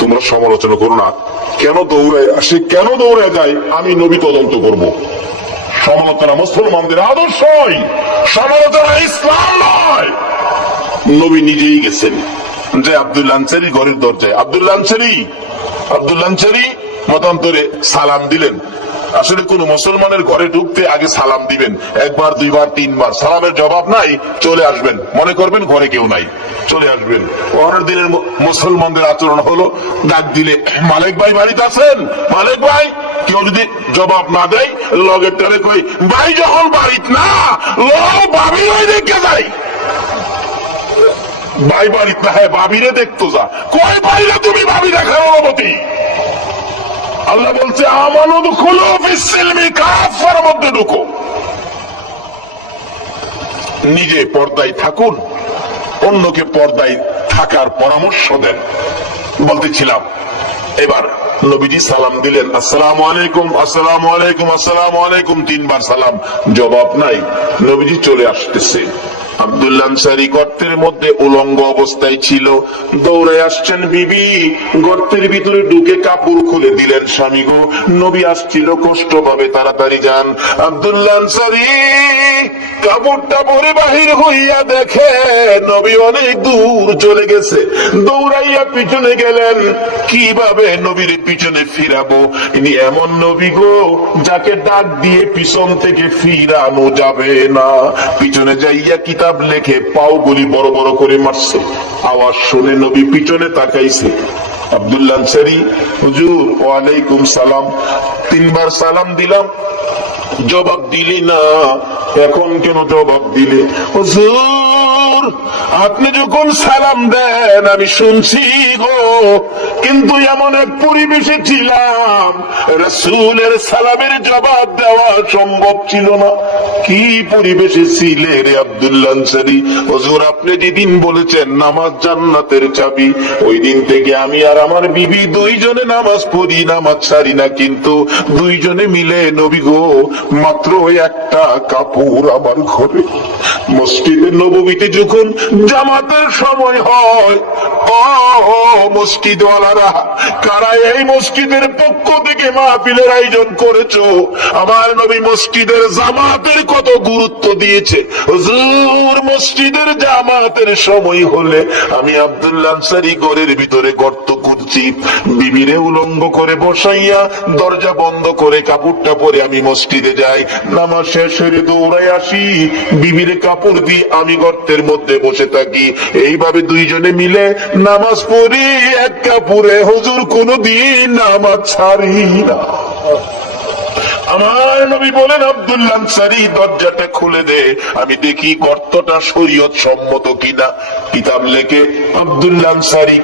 তোমরা সমালোচনা করো না, কেন দৌড়ায় আসে, কেন দৌড়ায় যায়, আমি নবী তদন্ত করব। সমালোচনা মুসলমানদের আদর্শ, সমালোচনা ইসলাম নয়। নবী নিজেই গেছেন যে আব্দুল্লাহ আনসারী ঘরের দরজায়, আব্দুল্লাহ আনসারী মতান্তরে সালাম দিলেন। আসলে কোন মুসলমানের ঘরে ঢুকতে আগে সালাম দিবেন, একবার, দুইবার, তিনবার, সালামের জবাব নাই, চলে আসবেন, মনে করবেন ঘরে কেউ নাই, চলে আসবেন। পরের দিনের মুসলমানদের আচরণ হলো, ডাক দিলে, মালিক ভাই বাড়িতে আছেন? মালিক ভাই, কেউ যদি জবাব না দেয়, লগের টানে কই, ভাই যখন বাড়িতে না, ভাবি ওই দেখে যাই, ভাই বাড়িতে না, হ্যাঁ ভাবিরে দেখতো যা, কই ভাইরে তুমি ভাবি দেখার অনুমতি? আল্লাহ বলছে, আমানত খুলো ফিসসিলমি কাফার মধ্যে ঢুকো। নিজে পর্দায় থাকুন, অন্যকে পর্দায় থাকার পরামর্শ দেন। বলতেছিলাম, এবার নবীজি সালাম দিলেন, আসসালামু আলাইকুম, আসসালামু আলাইকুম, আসসালামু আলাইকুম, তিনবার সালাম, জবাব নাই। নবীজি চলে আসতেছে, আব্দুল্লাহ আনসারী গর্তের মধ্যে উলঙ্গ অবস্থায় ছিল, দৌড়ে আসছেন, বিবি গর্তের ভিতরে ঢুকে কাপড় খুলে দিলেন, স্বামী গো নবী আসছিল, কষ্ট পাবে, তাড়াতাড়ি যান। আব্দুল্লাহ আনসারী কাপড়টা পরে বাহির হইয়া দেখে নবী অনেক দূর চলে গেছে, দৌড়াইয়া পিছনে গেলেন, কিভাবে নবীর পিছনে ফিরাবো? ইনি এমন নবী গো যাকে ডাক দিয়ে পিছন থেকে ফিরানো যাবে না। পিছনে যাইয়া কিতাব লেখে পাও গুলি বড় বড় করে মারছে, আওয়াজ শুনে নবী পিছনে তাকাইছে। আব্দুল্লাহ আনসারী, হুজুর ওয়ালাইকুম সালাম, তিনবার সালাম দিলাম, জবাব দিলি না, এখন কেন জবাব দিলে? হুজুর আপনি যখন সালাম দেন আমি শুনছি গো, কিন্তু এমন এক পরিবেশে ছিলাম রাসূলের সালামের জবাব দেওয়া সম্ভব ছিল না। কি পরিবেশে ছিলে রে আব্দুল্লাহ আনসারী? হুজুর, আপনি যেদিন বলেছেন নামাজ জান্নাতের চাবি, ওই দিন থেকে আমি আর আমার বিবি দুইজনে নামাজ পড়ি, নামাজ ছাড়ি না। কিন্তু দুইজনে মিলে নবী গো মাত্র একটা কাপড় আমার ঘরে। মসজিদে নববীতে যখন জামাতের সময় হয়, ও মসজিদওয়ালারা, কারা এই মসজিদের পক্ষ থেকে মাহফিলের আয়োজন করেছো? আমার নবী মসজিদের জামাতের কত গুরুত্ব দিয়েছে। হুজুর, মসজিদের জামাতের সময় হলে আমি আব্দুল্লাহ আনসারী ঘরের ভিতরে গর্ত করছি, বিবিরে উলঙ্গ করে বসাইয়া দরজা বন্ধ করে কাপড়টা পরে আমি মসজিদে যাই, নামাজ শেষ হয়ে দৌড়াই আসি, বিবিরে কাপড় দিয়ে আমি গর্তের মধ্যে বসে থাকি। এইভাবে দুইজনে মিলে নামাজ পড়ি এক কাপড়ে। হুজুর, কোনদিন নামাজ ছাড়ি না। আমার নবী বলেন, আব্দুল্লাহ আনসারী দরজাটা খুলে দে, আমি দেখি গর্তটা শরীয়ত সম্মত কিনা। কিতাব লেখে আব্দুল্লাহ আনসারী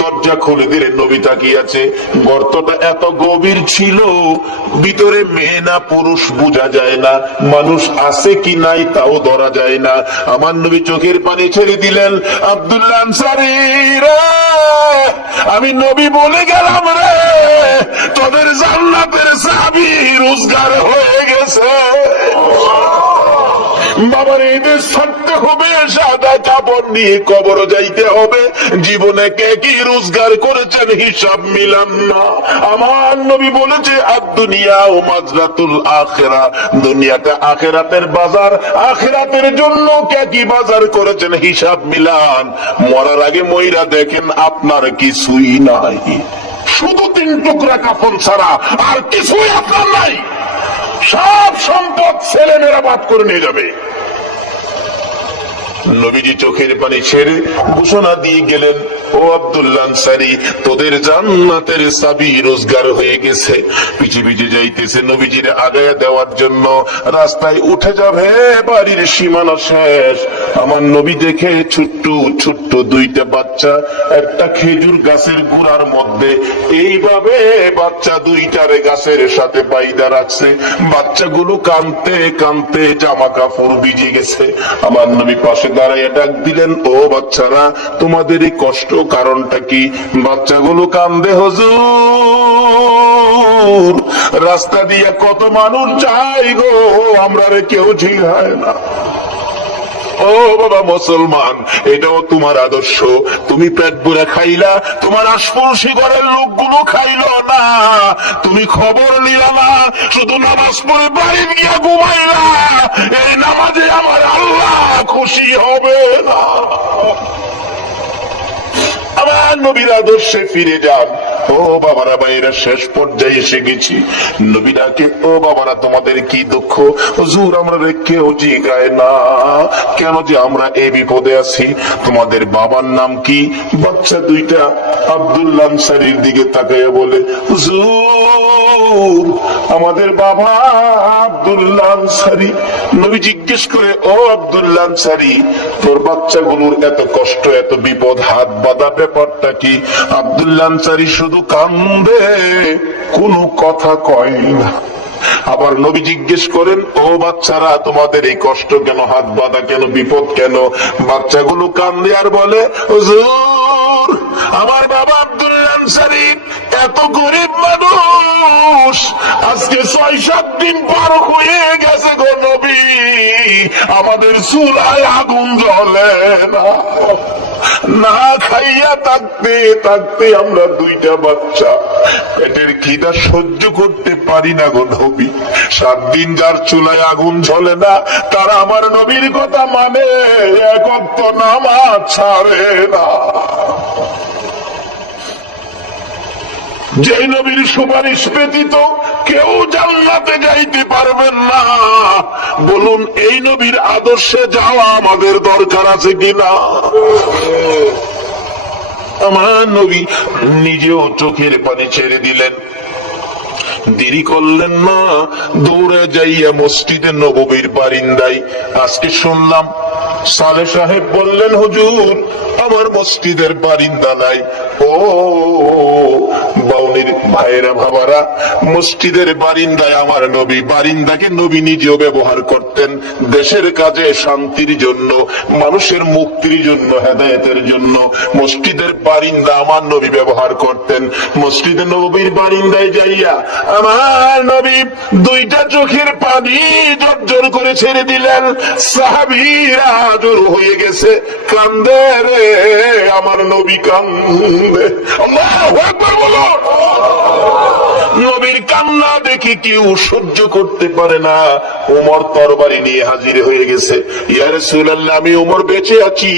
দরজা খুলে দিলেন, নবী তাকিয়ে আছে। গর্তটা এত গভীর ছিল, ভিতরে মেয়ে না পুরুষ বোঝা যায় না, মানুষ আছে কি নাই তাও ধরা যায় না। আমার নবী চোখের পানি ছেড়ে দিলেন, আব্দুল্লাহ আনসারী রে, আমি নবী বলে গেলাম রে, তোদের জান্নাতের চাবি রোজগার হয়ে গেছে। বাবার এদের ছাড়তে হবে, সাদা কাপড় নিয়ে কবর যাইতে হবে। জীবনে কে কি রোজগার করেছেন হিসাব মিলাম না। আমার নবী বলেছে, আদ-দুনিয়া ও মাজরাতুল আখিরা, দুনিয়াটা আখিরাতের বাজার, আখিরাতের জন্য কে কি বাজার করেছেন হিসাব মিলান। মরার আগে মইরা দেখেন আপনার কিছুই নাই, শুধু 3 টুকরা কাফন ছাড়া আর কিছুই আপনার নাই। সব সম্পদ ছেলেমেয়েরা বাদ করে নিয়ে যাবে। নবীজি চোখের পানি ছেড়ে ঘোষণা দিয়ে গেলেন, ও আব্দুল্লাহ আনসারী, তোদের জান্নাতের চাবি রোজগার হয়ে গেছে। পিছে পিছে যাইতেছে নবীজির আগায়া দেওয়ার জন্য, রাস্তায় উঠে যাবে, বাড়ির সীমানা শেষ। আমার নবী দেখে ছোট্ট ছোট্ট 2টা বাচ্চা একটা খেজুর গাছের গোড়ার মধ্যে এইভাবে বাচ্চা 2টারে গাছের সাথে বাইদা রাখছে। বাচ্চাগুলো কাঁদতে কাঁদতে জামা কাপড় ভিজে গেছে। আমার নবী পাশে দাঁড়াইয়া ডাক দিলেন, ও বাচ্চারা, তোমাদের এই কষ্ট কারণটা কি? বাচ্চাগুলো কান্দে, হুজুর, রাস্তা দিয়া কত মানুষ যায় গো, আমরা রে কেউ জিহায় না। ও বাবা মুসলমান, এটাও তোমার আদর্শ? তুমি পেট ভরে খাইলা, তোমার আশপাশি ঘরের লোকগুলো খাইলো না, তুমি খবর নিলা না, শুধু নামাজ পড়ে বাড়ি গিয়া ঘুমাইলা। এই নামাজে আমার আল্লাহ খুশি হবে না। আমার নবীর আদর্শে ফিরে যান। ও বাবারা, ভাইয়েরা, শেষ পর্যায়ে এসে গেছি। নবী ডাকে, ও বাবারা, তোমাদের কি দুঃখ? হুজুর, আমরা কেউ জিগায় না কেন যে আমরা এই বিপদে আছি। তোমাদের বাবার নাম কি? বাচ্চা 2টা আব্দুল্লাহ আনসারীর দিকে তাকাইয়া বলে, হুজুর, আমাদের বাবা আব্দুল্লাহ আনসারী। নবী জিজ্ঞেস করে, ও আব্দুল্লাহ আনসারী, তোর বাচ্চাগুলোর এত কষ্ট, এত বিপদ, হাত বাঁধা ব্যাপারটা কি? আব্দুল্লাহ আনসারী শুধু কান্দে, কোনো কথা কয় না। আবার নবী জিজ্ঞেস করেন, ও বাচ্চারা, তোমাদের এই কষ্ট কেন, হাত বাঁধা কেন, বিপদ কেন? বাচ্চাগুলো কান্দে আর বলে, হুজুর, আমার বাবা আব্দুল্লাহ আনসারী এত গরিব মানুষ, আজকে 6-7 দিন পার হয়ে গেছে গো নবী, আমাদের চুলায় আগুন জ্বলে না। না খাইয়া থাকতে থাকতে আমরা 2টা বাচ্চা পেটের খিদা সহ্য করতে পারি না গো নবী। 7 দিন যার চুলায় আগুন জ্বলে না, তারা আমার নবীর কথা মানে, এক ওয়াক্ত নামাজ ছাড়ে না। যে নবীর সুপারিশ ব্যতীত কেউ জান্নাতে যাইতে পারবেন না, বলুন এই নবীর আদর্শে যাওয়া আমাদের দরকার আছে কিনা? আমার নবী নিজেও চোখের পানি ছেড়ে দিলেন, দেরি করলেন না, দৌড়ে যাইয়া মসজিদে নববীর বারিন্দায়। আজকে শুনলাম সালে সাহেব বললেন, হুজুর, আমার মসজিদের বারিন্দা নাই। ও বাউনির ভাইয়েরা বাবারা, মসজিদের বারিন্দায় আমার নবী, বারিন্দাকে নবী নিজেও ব্যবহার করতেন দেশের কাজে, শান্তির জন্য, মানুষের মুক্তির জন্য, হেদায়েতের জন্য। মসজিদের বারিন্দা আমার নবী ব্যবহার করতেন। মসজিদে নবীর বারিন্দায় যাইয়া আমার নবী দুইটা চোখের পানি জর্জর করে ছেড়ে দিলেন। সাহাবীরা আজর হয়ে গেছে, কান্দে রে আমার নবী কান্দে। আল্লাহু আকবার বলো। নবীর কান্না দেখে কেউ সহ্য করতে পারে না। ওমর তরবারি নিয়ে হাজির হয়ে গেছে। ইয়া রাসূলুল্লাহ, আমি ওমর বেঁচে আছি,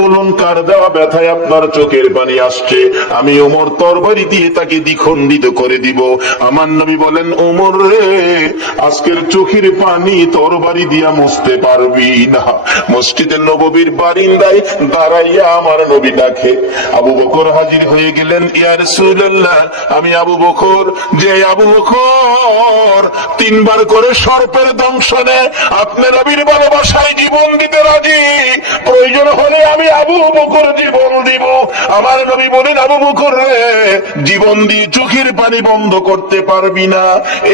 বলুন কার দেওয়া ব্যথায় আপনার চোখের পানি আসছে, আমি ওমর তরবারি দিয়ে তাকে দ্বিখণ্ডিত করে দিব। আমার নবী বলেন, ওমর রে, আজকের চোখের পানি তরবারি দিয়া মুছতে পারবি না। মসজিদে নববীর বারিন্দায় দাঁড়াইয়া আমার নবী ডাকে। আবু বকর হাজির হয়ে গেলেন। ইয়া রাসূলুল্লাহ, আমি আবু বকর, যে আবু বকর তিনবার করে সর্পের দংশনে আপনার নবীর ভালোবাসায় জীবন দিতে রাজি, প্রয়োজন হলে আমি আবু বকর জীবন দিব। আমার নবী বলেন, আবু বকর রে, জীবন দিয়ে চোখের পানি বন্ধ করতে পারবি না।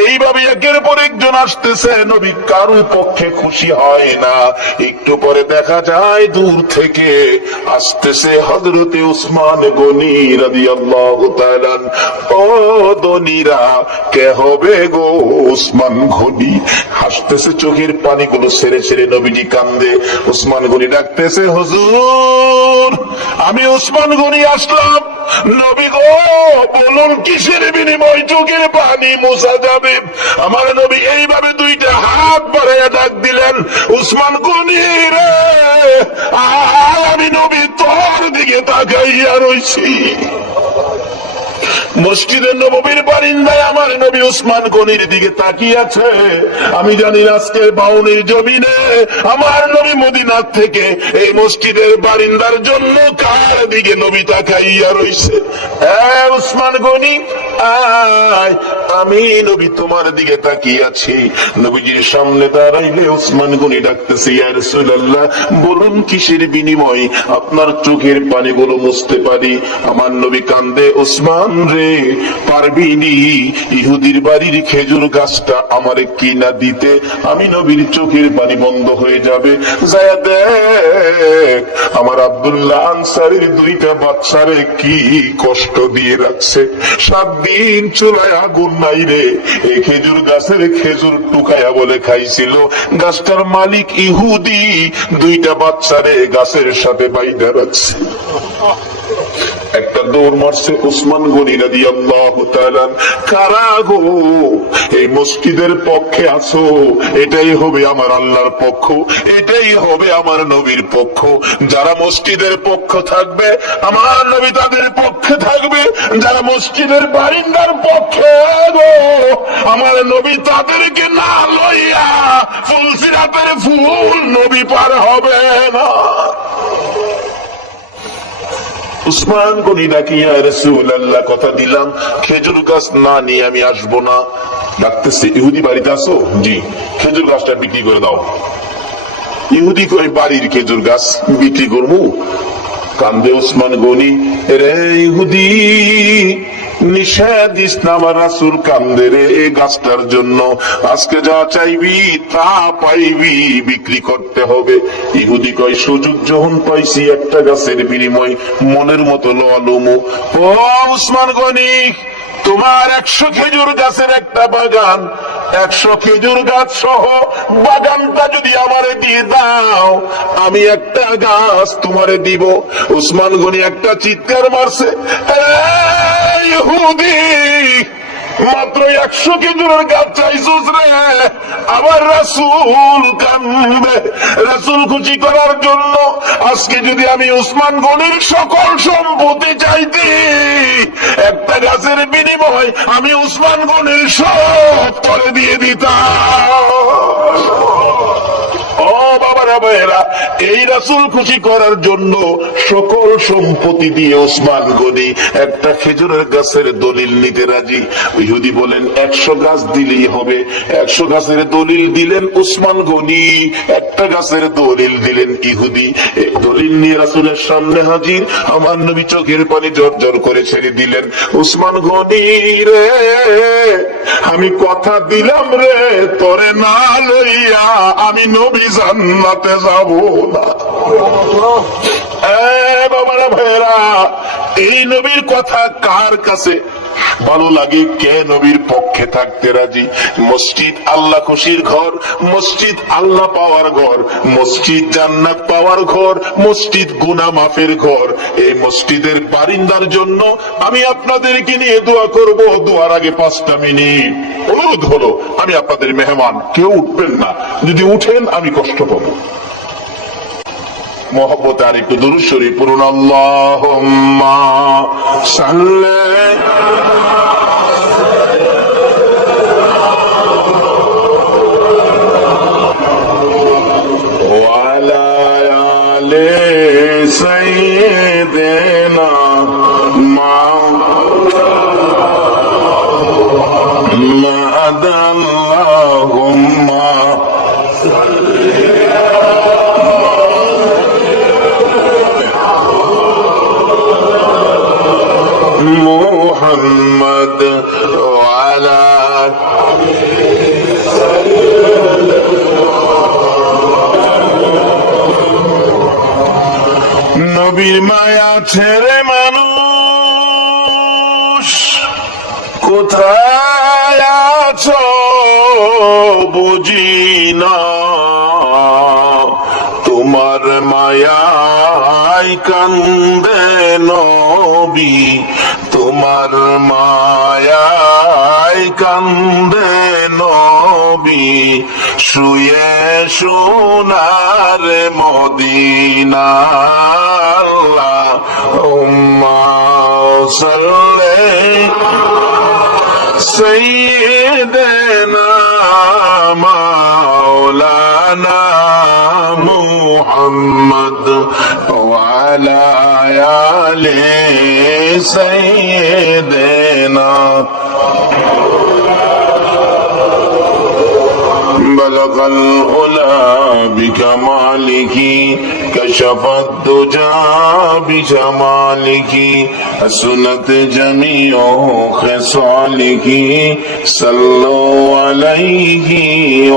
এইভাবে একের পর একজন আসতেছে, নবী কারো পক্ষে খুশি হয় না। একটু পরে দেখা যায় দূর থেকে আসতেছে হযরতে উসমান গনি রাদিয়াল্লাহু তাআলা। ও দনিরা, কে হবে গো উসমান গনি? হাসতেছে, চোখের পানিগুলো ছেড়ে ছেড়ে নবীজি কান্দে। উসমান গনি ডাকতেছে, হুজুর, আমি উসমান গনি আসলাম। নবী গো, বলুন কিসের বিনিময় চোখের পানি মোছা যাবে? আমার নবী এইভাবে দুইটা হাত বাড়াইয়া ডাক দিলেন, উসমান গনি রে, আমি নবী তোর দিকে তাকাইয়া রইছি। মসজিদের নববীর বারিন্দায় আমার নবী উসমান গনির দিকে তাকিয়ে আছে। আমি জানি আজকে বাউনির জমিনে আমার নবী মদিনা থেকে এই মসজিদের বারিন্দার জন্য কার দিকে নবী তাকাইয়া রইছে। উসমান গনি, আয়, আমি নবী তোমার দিকে তাকিয়ে আছি। নবীজির সামনে দাঁড়াইলে উসমান গনি ডাকতেছে, ইয়া রাসূলুল্লাহ, বলুন কিসের বিনিময় আপনার চোখের পানিগুলো মুছতে পারি? আমার নবী কান্দে, উসমান রে, পারবিনি, ইহুদির বাড়ির খেজুর গাছটা আমারে কিনা দিতে, আমি নবীর চোখের পানি বন্ধ হয়ে যাবে। যায় দেখ আমার আব্দুল্লাহ আনসারীর দুইটা বাচ্চারে কি কষ্ট দিয়ে রাখছে। 7 দিন চুলায় আগুন নাই রে, এই খেজুর গাছের খেজুর টুকায়া বলে খাইছিল। গাছটার মালিক ইহুদি, দুইটা বাচ্চারে গাছের সাথে বাইধা রাখছে। একটা দৌড় মারছে উসমান গনি রাদিয়াল্লাহু তাআলা। কারা গো এই মসজিদের পক্ষে আছো? এটাই হবে আমার আল্লাহর পক্ষ, এটাই হবে আমার নবীর পক্ষ। যারা মসজিদের পক্ষ থাকবে আমার নবী তাদের পক্ষে থাকবে, যারা মসজিদের বারিন্দার পক্ষে গো আমার নবী তাদেরকে না লইয়া ফুলসিরাতের ফুল নবী পার হবে না। উসমান গনি ডাকি, ইয়া রাসূলুল্লাহ, কথা দিলাম খেজুর গাছ না নিয়ে আমি আসবো না। ডাকতেছে, ইহুদি বাড়িতে আসো? জি। খেজুর গাছটা বিক্রি করে দাও। ইহুদি কই, বাড়ির খেজুর গাছ বিক্রি করবো? কান্দে উসমান গনি, রে ইহুদি, নিষেধ ইসলাম রাসূল কান্দে রে এই গাছটার জন্য। আজকে যা চাইবি তা পাইবি, বিক্রি করতে হবে। ইহুদি কয়, সুযোগ যখন পাইছি একটা গাছের বিনিময় মনের মতো ললমু। ও উসমান গনি, তোমার 100 খেজুর গাছের একটা বাগান, 100 খেজুর গাছ সহ বাগানটা যদি আমারে দিয়ে দাও, আমি একটা গাছ তোমারে দিব। উসমান গনি একটা চিৎকার মারছে, ইহুদি, মাত্র 100 খেজুরের গাছ চাইছুস রে? আবার রাসূল কান্দে। রাসূল খুশি করার জন্য আজকে যদি আমি উসমান গনির সকল সম্পত্তি চাইতি, একটা গাছের বিনিময় আমি উসমান গনির সব করে দিয়ে দিতাম। ও বাবারা, ভাইয়েরা, এই রাসূল খুশি করার জন্য সকল সম্পত্তি দিয়ে ওসমান গনি একটা খেজুরের গাছের দলিল নিতে রাজি। ইহুদি বলেন 100 গাছ দিলেই হবে। 100 গাছের দলিল দিলেন ওসমান গনি, একটা গাছের দলিল দিলেন ইহুদি। এই দলিল নিয়ে রাসূলের সামনে হাজির। আমার নবী চোখের পানি জর্জর করে ছেড়ে দিলেন। ওসমান গনি রে, আমি কথা দিলাম রে, তোরে না লইয়া আমি নবী জান্নাতে যাব না। বাবারা ভাইরা, এই নবীর কথা কার কাছে ভালো লাগে? কে নবীর পক্ষে থাকতে রাজি? মসজিদ আল্লাহ খুশির ঘর, মসজিদ আল্লাহ পাওয়ার ঘর, মসজিদ জান্নাত পাওয়ার ঘর, মসজিদ গুনাহ মাফের ঘর। এই মসজিদের বারিন্দার জন্য আমি আপনাদেরকে নিয়ে দোয়া করব। দোয়ার আগে 5টা মিনিট অনুরোধ হলো, আমি আপনাদের মেহমান, কেউ উঠবেন না। যদি উঠেন আমি কষ্ট পাবো। মোহব্বতে আর একটু দুরূদ শরীফ পড়ুন। আল্লাহুম্মা সাল্লি ওয়ালা আলি সাইয়্যিদিনা মুহাম্মাদ। আল্লাহুম্মা মুহাম্মদ ওয়ালা নবীর মায়া ছেড়ে মানুষ কোথায় আছো বুঝি না, তোমার মায়ায় কান্দে নবী, তোমার মায়ায় কান্দে নবী, শুয়ে সোনার মদিনা। আল্লাহুম্মা সাল্লি সাইয়্যিদিনা মাওলানা মুহাম্মদ ওয়ালা আলি সাইয়্যিদিনা। بلغ العلا بكماله كشف الدجى بجماله حسنت جميع خصاله صلوا عليه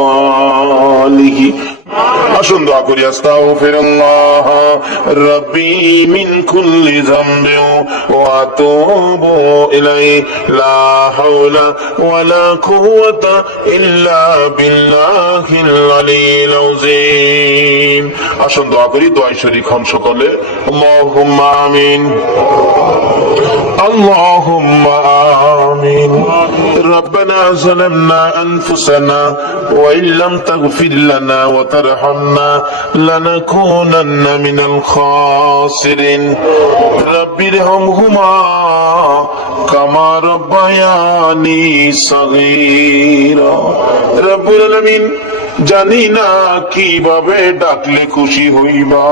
وآله। আসুন দোয়া করি। আস্তাগফিরুল্লাহ রাব্বি মিন কুল্লি যামবিন ওয়া আতুবু ইলাইহি লা হাওলা ওয়ালা কুওয়াতা ইল্লা বিল্লাহিল আলিয়্যিল আযীম। আসুন দোয়া করি। দোয়ায় শরীক হন সকলে। আল্লাহুম্মা আমিন, আল্লাহুম্মা আমিন। ربنا ظلمنا أنفسنا وإن لم تغفر لنا وترحمنا لنكونن من الخاسرين رب ارحمهما كما ربياني صغيرا رب العالمين জানি না কিভাবে ডাকলে খুশি হইবা,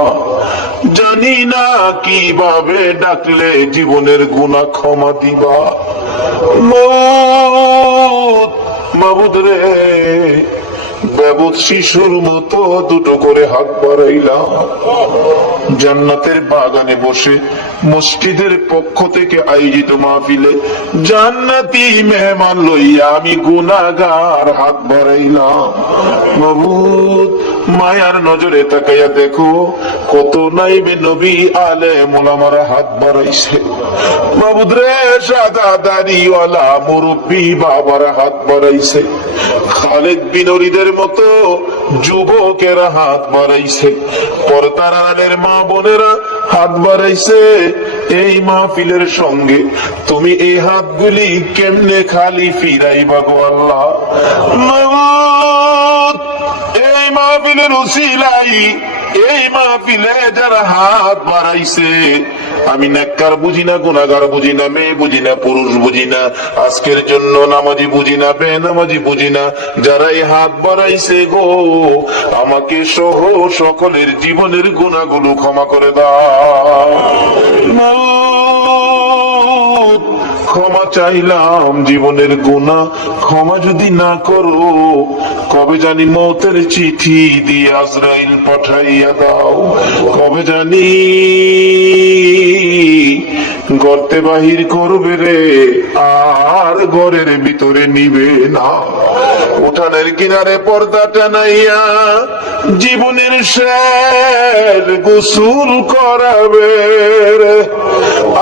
জানি না কিভাবে ডাকলে জীবনের গুনাহ ক্ষমা দিবা। মাবুদ রে, বেবুদ শিশুর মতো দুটো করে হাত বাড়াইলাম, জান্নাতের বাগানে বসে মসজিদের পক্ষ থেকে আয়োজিত মাহফিলে জান্নাতি মেহমান লইয়া আমি গুনাহগার হাত বাড়াইলাম। মাবুদ মায়ার নজরে তাকাইয়া দেখো কত নাইবে নবী আলেম ওলামারা হাত বাড়াইছে। মাবুদ রে, সাদা দাড়িওয়ালা মুরব্বী বাবারা হাত বাড়াইছে, খালেদ বিন ওলীদের মতো যুবকেরা হাত বাড়াইছে, পর্দার আড়ালের মা বোনেরা হাত বাড়াইছে। এই মাহফিলের সঙ্গে তুমি এই হাতগুলি কেমনে খালি ফিরাইবা গো আল্লাহ? এই মাহফিলের উসিলাই, এই মাহফিলে যারা হাত বাড়াইছে আমি নেককার বুঝি না, গুনাহগার বুঝি না, মেয়ে বুঝি না, পুরুষ বুঝি না, আজকের জন্য নামাজি বুঝি না, বেনামাজি বুঝি না, যারা এই হাত বাড়াইছে গো আমাকে সহ সকলের জীবনের গুনাহগুলো ক্ষমা করে দাও। ক্ষমা চাইলাম জীবনের গুনাহ ক্ষমা যদি না করো, কবে জানি মৌতের চিঠি দিয়ে আজরাইল পাঠাইয়া দাও, কবে জানি গর্তে বাহির করবে রে, আর ঘরের ভিতরে নিবে না। উঠানের কিনারে পর্দা টানাইয়া জীবনের শেষ গোসল করাবে রে।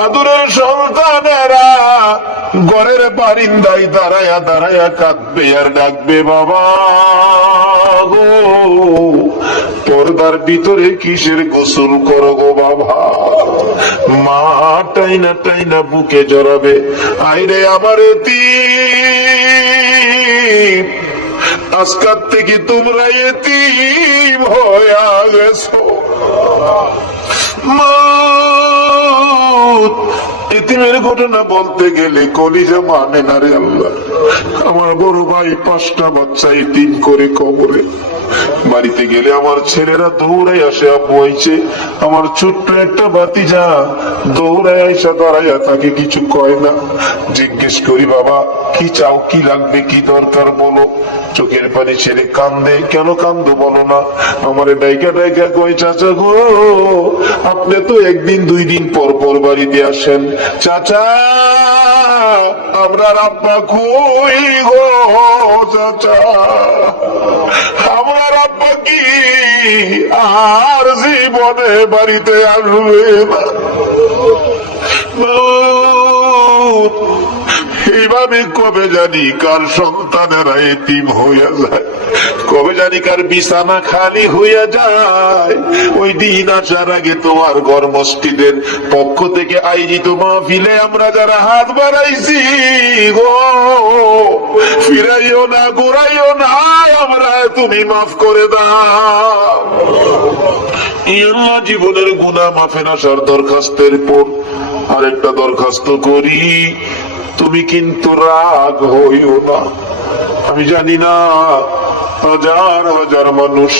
আদরের সন্তানেরা ঘরের বারিন্দায় দাঁড়ায়া দাঁড়ায়া কাঁদবে আর ডাকবে বাবা গো, পর্দার ভিতরে কিসের গোসল করো গো বাবা। মা টাইনা টাইনা বুকে জড়াবে, আইরে আমার এতিম, আজকাল থেকে তোমরা এতিম হয়ে গেছো। মা এতিমের ঘটনা বলতে গেলে কলিজা মানে না রে আল্লাহ। আমার বড় ভাই 5টা বাচ্চা এতিম করে কবরে, বাড়িতে গেলে আমার ছেলেরা দৌড়াই আসে, আব্বু আইছে। আমার ছোট্ট একটা ভাতিজা দৌড়াই আইসা দাঁড়াইয়া তাকে কিছু কয় না। জিজ্ঞেস করি বাবা কি চাও, কি লাগবে, কি দরকার বলো। চোখের পানি ছেড়ে কান্দে, কেন কান্দো বলো না। আমার ডাইকা ডাইকা কয় চাচা গো আপনি তো একদিন 2 দিন পর পর বাড়িতে আসেন, চাচা আমরা আব্বা কই গো চাচা, আমার আব্বা কি আর জীবনে বাড়িতে আসবে না। এইভাবে কবে জানি কার সন্তানেরা এতিম হইয়া যায়, কবে জানি কার বিছানা খালি হইয়া যায়। ওই দিন আসার আগে তোমার ঘর মসজিদের পক্ষ থেকে আয়োজিত মাহফিলে আমরা যারা হাত বাড়াইছি গো, ফিরাইও না, ঘুরাইও না, আমরা তুমি মাফ করে দাও। আল্লাহ জীবনের গুনাহ মাফের আসার দরখাস্তের পর আরেকটা দরখাস্ত করি, তুমি কিন্তু রাগ হইও না। আমি জানি না হাজার হাজার মানুষ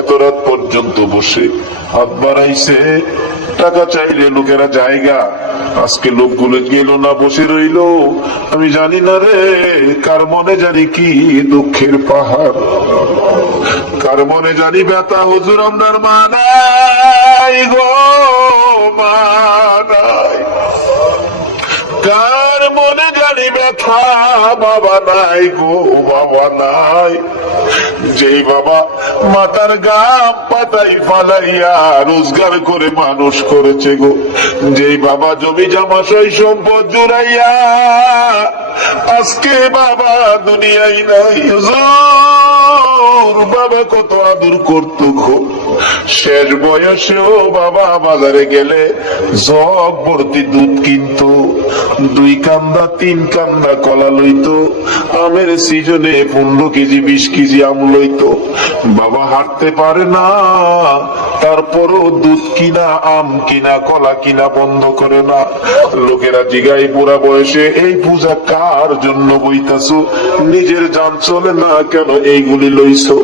এত রাত পর্যন্ত বসে হাত বাড়াইছে, টাকা চাইলে লোকেরা জায়গা, আজকে লোকগুলো গেল না, বসে রইল। আমি জানি না রে কার মনে জানি কি দুঃখের পাহাড়, কার মনে জানি ব্যথা। হুজুর আপনার মা নাই গো, মা নাই। কার মনে জানি ব্যথা বাবা নাই গো, বাবা নাই। যেই বাবা মাতার গাম পাতাই ফালাইয়া রোজগার করে মানুষ করেছে গো, যেই বাবা জমি জমা সই সম্পদ জুড়াইয়া আজকে বাবা দুনিয়ায় নাই। বাবা কত আদর করতো গো, শেষ বয়সেও বাবা বাজারে গেলে জগ ভর্তি দুধ কিনতো, 2 কান্দা 3 কান্দা কলা লইতো, আমের সিজনে 15 কেজি 20 কেজি আম লইতো। বাবা হাঁটতে পারে না, তারপরও দুধ কিনা, আম কিনা, কলা কিনা বন্ধ করে না। লোকেরা জিগাই বুড়া বয়সে এই পূজা কার জন্য বইতাছো, নিজের জান চলে না কেন এইগুলি লইছো।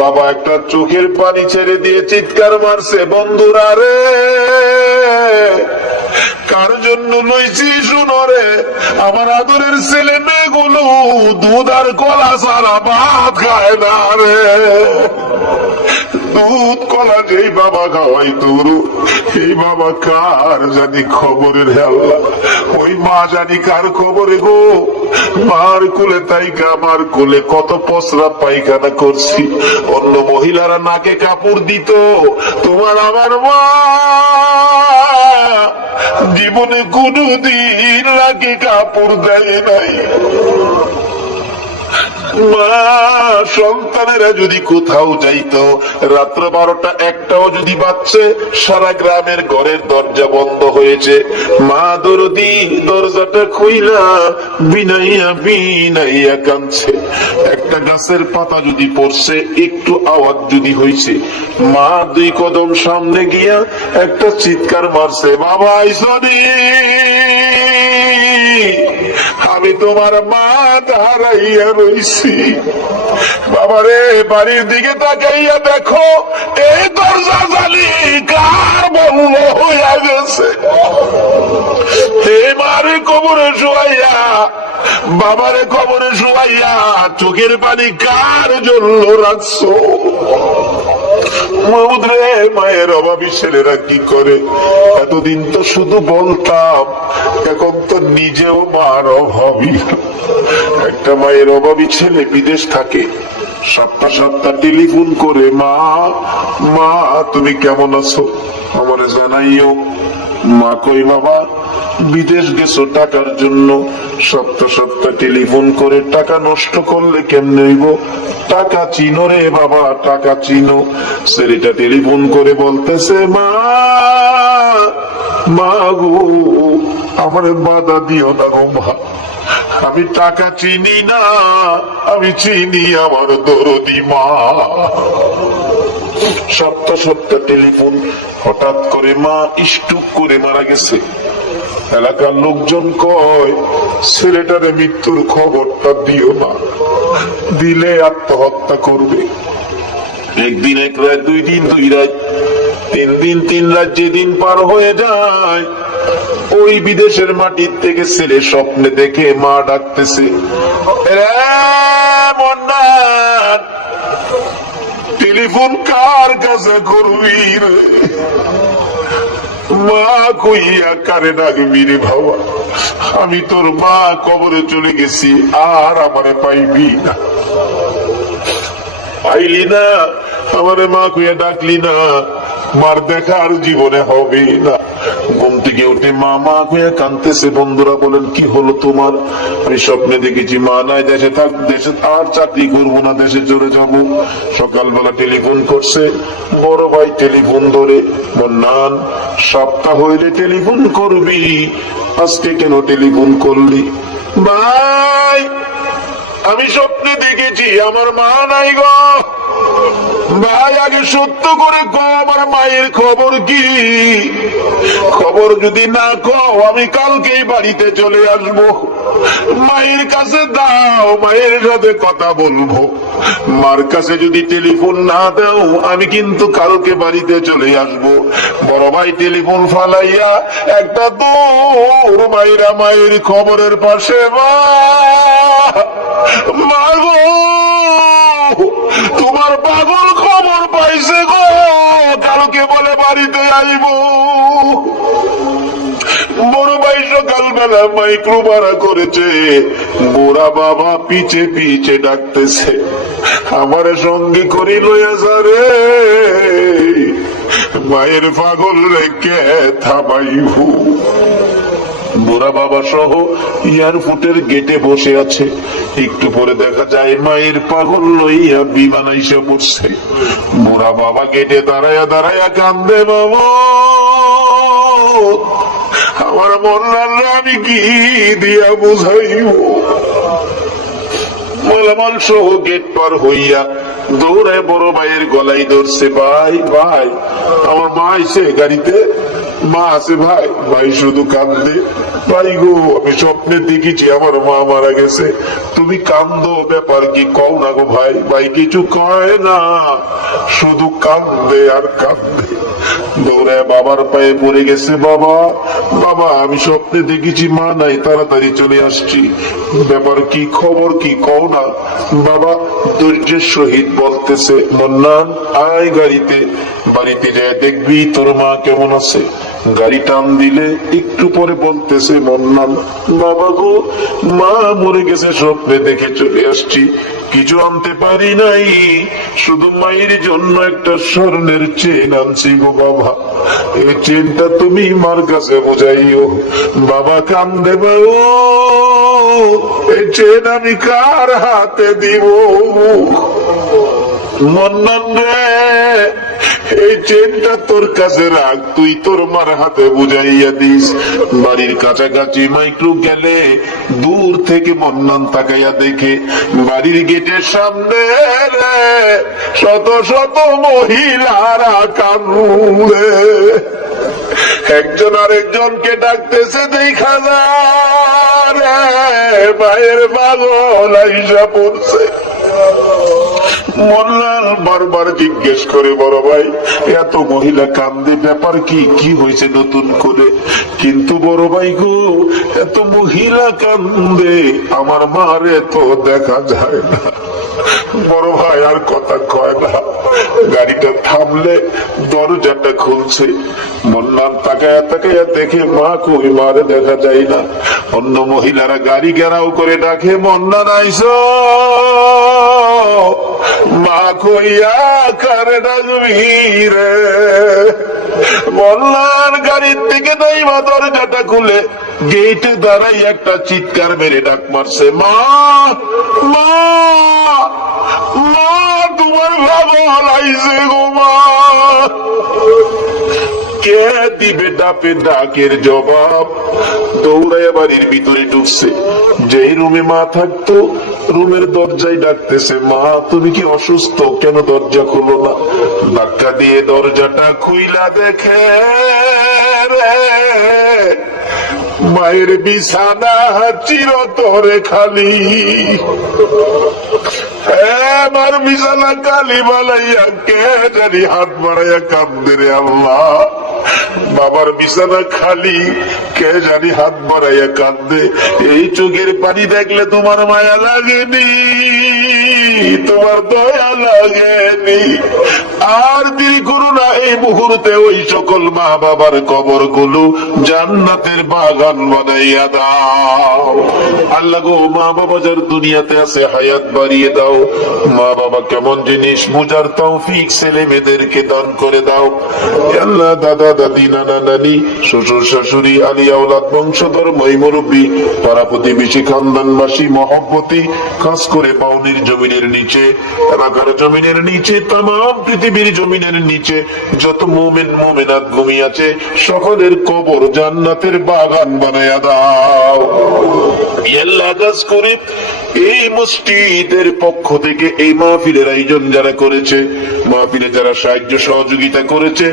বাবা একটা চোখের পানি ছেড়ে দিয়ে চিৎকার মারছে, বন্ধুরা রে কার জন্য লইছি শুনো রে, আমার আদরের ছেলে মেয়েগুলো দুধ আর কলা ছাড়া ভাত খায় না রে। দুধ কলা যেই বাবা খাওয়াই তোর, এই বাবা কার জানি খবরের আল্লাহ, ওই মা জানি কার খবরে গো। মার কোলে তাইকা আমার কোলে কত পসরা পায়খানা করছি, অন্য মহিলারা নাকে কাপড় দিত, তোমার আমার মা জীবনে কোনদিন নাকে কাপড় দেয় নাই। মা সন্তানেরা যদি কোথাও যাইতো, রাত্র 12টা 1টাও যদি বাজছে, সারা গ্রামের ঘরের দরজা বন্ধ হয়েছে, মা দরদি দরজাটা খুইলা বিনাইয়া বিনাইয়া কাঁদছে। একটা গাছের পাতা যদি পড়ছে, একটু আওয়াজ যদি হয়েছে, মা 2 কদম সামনে গিয়া একটা চিৎকার মারছে, বাবা আইসনি, আমি তোমার মা দাঁড়াইয়া রইছি। বাবারে বাড়ির দিকে তাকাইয়া দেখো, এই দরজা জালি কার বন্ধ হইয়া গেছে। হে মারে কবরে শুয়াইয়া, বাবারে কবরে শুয়াইয়া চোখের পানি কার জন্য রাখছো? মায়ের অভাবী ছেলেরা কি করে? এতদিন তো শুধু বলতাম, এখন তো নিজেও মার অভাবী। একটা মায়ের অভাবী ছেলে বিদেশ থাকে, সপ্তাহ সপ্তাহ টেলিফোন করে, মা মা তুমি কেমন আছো আমারে জানাইও। মা কই বাবা, বিদেশ গেছো টাকার জন্য, সপ্তাহ সপ্তাহ টেলিফোন করে টাকা নষ্ট করলে কেমনে হইব? টাকা চিনো রে বাবা, টাকা চিনো। ছেলেটা টেলিফোন করে বলতেছে, মা মা গো আমারে বাধা দিও না গো মা, আমি টাকা চিনি না, আমি চিনি আমার দরদি মা। সপ্তাহ সপ্তাহ টেলিফোন, হঠাৎ করে মা স্ট্রোক করে মারা গেছে। এলাকার লোকজন কয়, ছেলেটারে মৃত্যুর খবরটা দিও না, দিলে আত্মহত্যা করবে। 1 দিন 1 রাত, 2 দিন 2 রাত, 3 দিন 3 রাত, যেদিন পার হয়ে যায়, ওই বিদেশের মাটির থেকে ছেলে স্বপ্নে দেখে মা ডাকতেছে, মন্নান টেলিফোন কার কাছে করবি রে? মা কইয়া কারে ডাকবি রে বাবা, আমি তোর মা, কবরে চলে গেছি, আর আমারে পাইবি না। পাইলি না আমারে মা কইয়া ডাকলি না, মার দেখা আর জীবনে হবে না। ঘুম থেকে উঠে মা মা কইয়া কাঁদতেছে। বন্ধুরা বলেন, কি হলো তোমার? আমি স্বপ্নে দেখেছি মা নাই, দেশে থাক, দেশে আর চাকরি করবো না, দেশে চলে যাব। সকালবেলা টেলিফোন করছে, বড় ভাই টেলিফোন ধরে, বন্যান সপ্তাহ হইলে টেলিফোন করবি, আজকে কেন টেলিফোন করলি? ভাই আমি স্বপ্নে দেখেছি আমার মা নাই গো। ভাই আগে সত্য করে কও, আমার মায়ের খবর কি? খবর যদি না কও, আমি কালকেই বাড়িতে চলে আসব, মায়ের কাছে দাও, মায়ের সাথে কথা বলবো। মার কাছে যদি টেলিফোন না দাও, আমি কিন্তু কালকে বাড়িতে চলে আসব। বড় ভাই টেলিফোন ফালাইয়া একটা দৌড় মায়েরা মায়ের খবরের পাশে, মা গো তোমার পাগল খবর পাইছে গো, কালকে বলে বাড়িতে আইব। বড় ভাই সকালবেলা মাইক্রো ভাড়া করেছে, বুড়া বাবা পিছে পিছে ডাকতেছে, আমার সঙ্গে করি লইয়া যা রে, মায়ের পাগল রেখে থামাইব। বুড়া বাবা সহ এয়ারপোর্টের গেটে বসে আছে। একটু পরে দেখা যায় মায়ের পাগল লইয়া বিমান আইসা পড়ছে। বুড়া বাবা গেটে দাঁড়ায়া দাঁড়ায়া কান্দে, বাবা আমার মনরা আমি কি দিয়া বুঝাইব? মালামাল সহ গেট পার হইয়া দৌড়ায় বড় ভাইয়ের গলায় ধরছে, ভাই ভাই আমার মা আইছে গাড়িতে, মা আছে ভাই। ভাই শুধু কান্দে, ভাই গো আমি স্বপ্নে দেখেছি আমার মা মারা গেছে, তুমি কান্দো, ব্যাপার কি কও না গো ভাই। ভাই কিছু কয় না, শুধু কান্দে আর কান্দে। দৌড়ায় বাবার পায়ে পড়ে গেছে, বাবা বাবা আমি স্বপ্নে দেখেছি মা নাই, তাড়াতাড়ি চলে আসছি, ব্যাপার কি, খবর কি কও না। বাবা ধৈর্যের সহিত বলতেছে, মন্নান আয় গাড়িতে, বাড়িতে যায় দেখবি তোর মা কেমন আছে। গাড়ি টান দিলে একটু পরে বলতেছে, মন্নান বাবা গো মা মরে গেছে, স্বপ্নে দেখে চলে আসছি, কিছু আনতে পারি নাই, শুধু মায়ের জন্য একটা স্বর্ণের চেন আনছি গো বাবা, এই চেনটা তুমি মার কাছে বোঝাইও। বাবা কান্দে, বাবু এই চেন আমি কার হাতে দিব? মন্নান রে, এই চেনটা তোর কাছে রাখ, তুই তোর মার হাতে বুঝাইয়া দিস। বাড়ির কাছাকাছি মাইক্রো গেলে দূর থেকে মন্নান তাকাইয়া দেখে বাড়ির গেটের সামনে শত শত মহিলারা কান্দে, একজন আরেকজনকে ডাকতেছে, দেখা যায় ভাইয়ের পাগল আইসা পড়ছে। মোল্লাল বারবার জিজ্ঞেস করে, বড় ভাই এত মহিলা কান্দে, ব্যাপার কি, কি হয়েছে নতুন করে? কিন্তু বড় ভাই গো, এত মহিলা কান্দে আমার মারে তো দেখা যায় না। বড় ভাই আর কথা কয় না, গাড়িটা থামলে দরজাটা খুলছে। মোল্লাল তাকায়া তাকায়া দেখে মা কই, মারে দেখা যায় না। অন্য মহিলারা গাড়ি ঘেরাও করে ডাকে, মন্নান আইসো, মা কইয়া কারে ডাকবি রে? মন্নান গাড়ির থেকে নাইমা দরজাটা খুলে গেটে দাঁড়াই একটা চিৎকার মেরে ডাক মারছে, মা মা মা, তোমার পাগল আইছে গো মা। কে দিবে ডাপে ডাকের জবাব? দৌড়াইয়া বাড়ির ভিতরে ঢুকছে। যেই রুমে মা থাকতো রুমের দরজায় ডাকতেছে, মা তুমি কি অসুস্থ? কেন দরজা খুলো না? ধাক্কা দিয়ে দরজাটা খুইলা দেখে মায়ের বিছানা চিরতরে খালি। আমার বিছানা কালি বালাইয়া কে জানি হাত বাড়াইয়া কান্দে রে আল্লাহ। বাবার বিছানা খালি, কে জানি হাত বাড়াইয়া কান্দে। এই চোখের পানি দেখলে তোমার মায়া লাগেনি, তোমার দয়া লাগেনি? আর দেরি করো না, এই মুহূর্তে ওই সকল মা বাবার কবর গুলো জান্নাতের বাগান বানাইয়া দাও। আল্লাহ গো, মা বাবা যার দুনিয়াতে আছে হায়াত বাড়িয়ে দাও। মা বাবা কেমন জিনিস বুঝার তৌফিক ছেলে মেয়েদেরকে দান করে দাও। আল্লাহ দাদা দাদি, নানা নানি, শ্বশুর শাশুড়ি, আলিয়া আওলাদ, বংশধর, মই মুরব্বী, পাড়া প্রতিবেশী, খানদানবাসী, মহব্বতী, খাস করে পাউনির জমিনের নিচে, এলাকার জমিনের নিচে, তাম পৃথিবীর জমিনের নিচে যত মুমিন মুমিনাত ঘুমিয়ে সকলের কবর জান্নাতের বাগান বানায়া দাও। আল্লাহ কাজ করে এই মসজিদের পক্ষ থেকে এই মাহফিলের আয়োজন যারা করেছে, মাহফিলে যারা সাহায্য সহযোগিতা করেছে,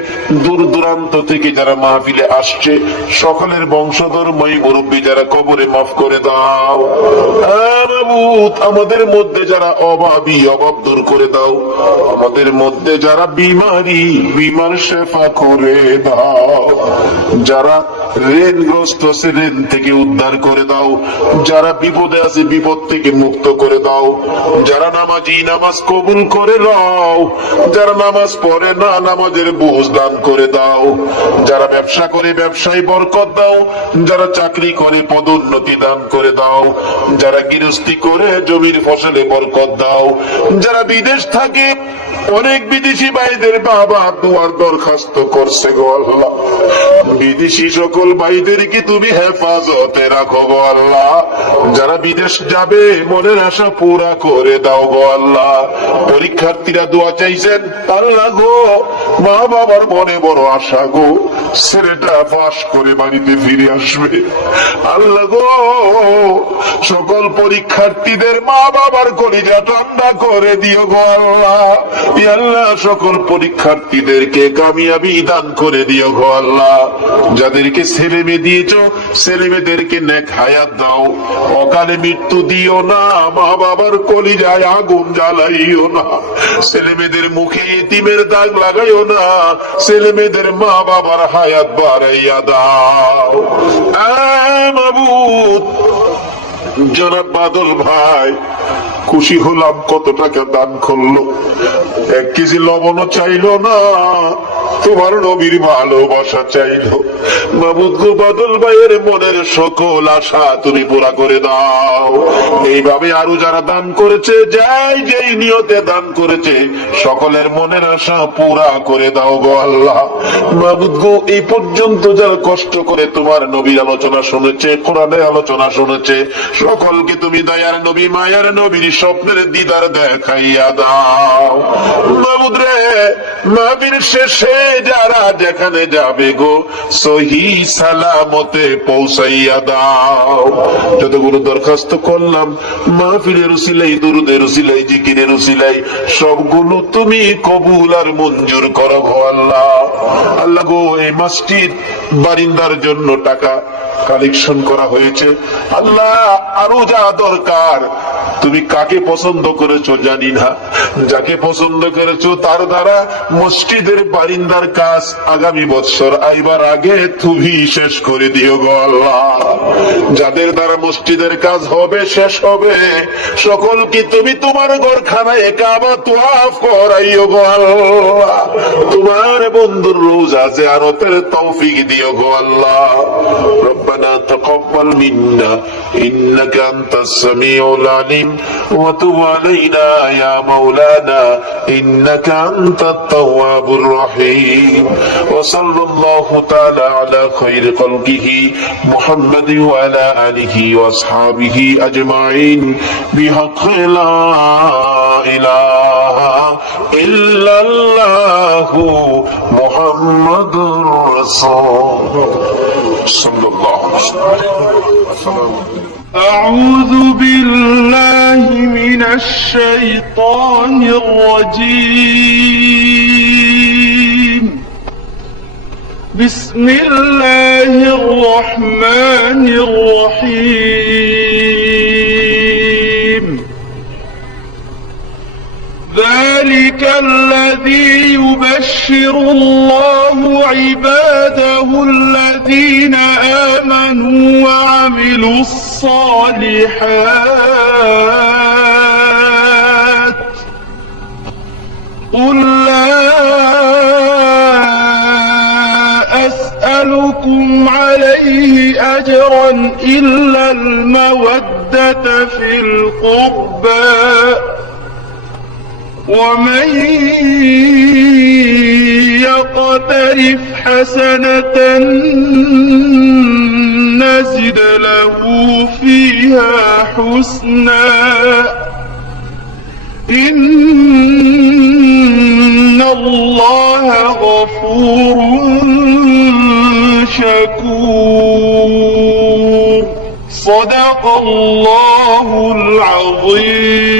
দূর দূরান্ত থেকে যারা মাহফিলে আসছে, সকলের বংশধর মই মুরব্বী যারা কবরে মাফ করে দাও। আমাদের মধ্যে যারা অভাবী, অভাব দূর করে দাও। আমাদের মধ্যে যারা বিমারি, বিমার শেফা করে দাও। যারা ঋণগ্রস্ত আছে ঋণ থেকে উদ্ধার করে দাও। যারা বিপদে আছে বিপদ থেকে মুক্ত করে দাও। যারা নামাজি নামাজ কবুল করে নাও। যারা নামাজ পড়ে না নামাজের বোঝ দান করে দাও। যারা ব্যবসা করে ব্যবসায় বরকত দাও। যারা চাকরি করে পদোন্নতি দান করে দাও। যারা গৃহস্থী করে জমির ফসলে বরকত দাও। যারা বিদেশ থাকে অনেক বিদেশি ভাইদের বাবা দুয়ার দরখাস্ত করছে গো আল্লাহ, বিদেশি সকল ভাইদেরকে তুমি হেফাজতে রাখো গো আল্লাহ। যারা বিদেশ যাবে মনের আশা পুরা করে দাও গো আল্লাহ। পরীক্ষার্থীরা দোয়া চাইছেন, আল্লাহ গো মা বাবার মনে বড় আশা গো, ছেলেটা পাস করে বাড়িতে ফিরে আসবে। আল্লাহ গো সকল পরীক্ষার্থীদের মা বাবার কলিজা ঠান্ডা করে দিও গো আল্লাহ। আল্লাহ সকল পরীক্ষার্থীদেরকে কামিয়াবি দান করে দিও গো আল্লাহ। যাদেরকে ছেলে মেয়ে দিয়েছো ছেলে মেয়েদেরকে নেক হায়াত দাও। অকালে মৃত্যু দিও না, মা বাবার কলিজায় আগুন জ্বালাইও না। ছেলে মেয়েদের মুখে এতিমের দাগ লাগাইও না। ছেলে মেয়েদের মা বাবার হায়াত বাড়াইয়া দাও। মাবুদ জনাব বাদল ভাই খুশি হলাম, কত টাকা দান করলো, 1 কেজি লবণও চাইলো না, তোমার নবীর ভালোবাসা চাইলো। মাবুদ গো, বাদল ভাইয়ের মনের সকল আশা তুমি পুরা করে দাও। এইভাবে আরো যারা দান করেছে, যাই যেই নিয়তে দান করেছে, সকলের মনের আশা পুরা করে দাও গো আল্লাহ। মাবুদ গো, এই পর্যন্ত যারা কষ্ট করে তোমার নবীর আলোচনা শুনেছে, কোরআনের আলোচনা শুনেছে, সকলকে তুমি দয়ার নবী, মায়ার নবীর স্বপ্নের দিদার দেখাইয়া দাও। মাবুদ রে, মাহফিল শেষে যারা যেখানে যাবে গো, সহি সালামতে পৌঁছাইয়া দাও। যতগুলো দরখাস্ত করলাম মাহফিলের উসিলাই, দুরুদের উসিলাই, জিকিরের উসিলাই, সবগুলো তুমি কবুল আর মঞ্জুর করো গো আল্লাহ। আল্লাহ গো, এই মসজিদ বারিন্দার জন্য টাকা কালেকশন করা হয়েছে, আল্লাহ আরো যা দরকার, তুমি কাকে পছন্দ করেছো জানি না, যাকে পছন্দ করেছো তার দ্বারা মসজিদের বারিন্দার কাজ আগামী বছর আইবার আগে তুমি শেষ করে দিও গো আল্লাহ। যাদের দ্বারা মসজিদের কাজ হবে, শেষ হবে, সকলকে তুমি তোমার ঘরখানায় কাবা তোয়াফ করাইও গো আল্লাহ। তোমার বন্ধুর রোজা জিয়ারতের তৌফিক দিও গো আল্লাহ। রব্বানা তাকাব্বাল মিন্না ইন্নাকা আনতাস সামিউল আলিম ওয়া তুব আলাইনা ইয়া মাওলানা ইন্নাকা আনতাত তাওয়াবুর রহিম। ওয়া সাল্লাল্লাহু তাআলা আলা খায়রি খালকিহি মুহাম্মাদিন ওয়া আলা আলিহি ওয়া আসহাবিহি আজমাইন বিহাক্কি লা ইলাহা ইল্লাল্লাহু মুহাম্মাদুর রাসূলুল্লাহ সাল্লাল্লাহু আলাইহি ওয়াসাল্লাম। أعوذ بالله من الشيطان الرجيم. بسم الله الرحمن الرحيم. ذلك الذي يبشر الله عباده الذين آمنوا وعملوا الصالحات. قل لا أسألكم عليه أجرا إلا المودة في القربى، ومن يقترف حسنة نزد له فيها حسنا، إن الله غفور شكور. صدق الله العظيم.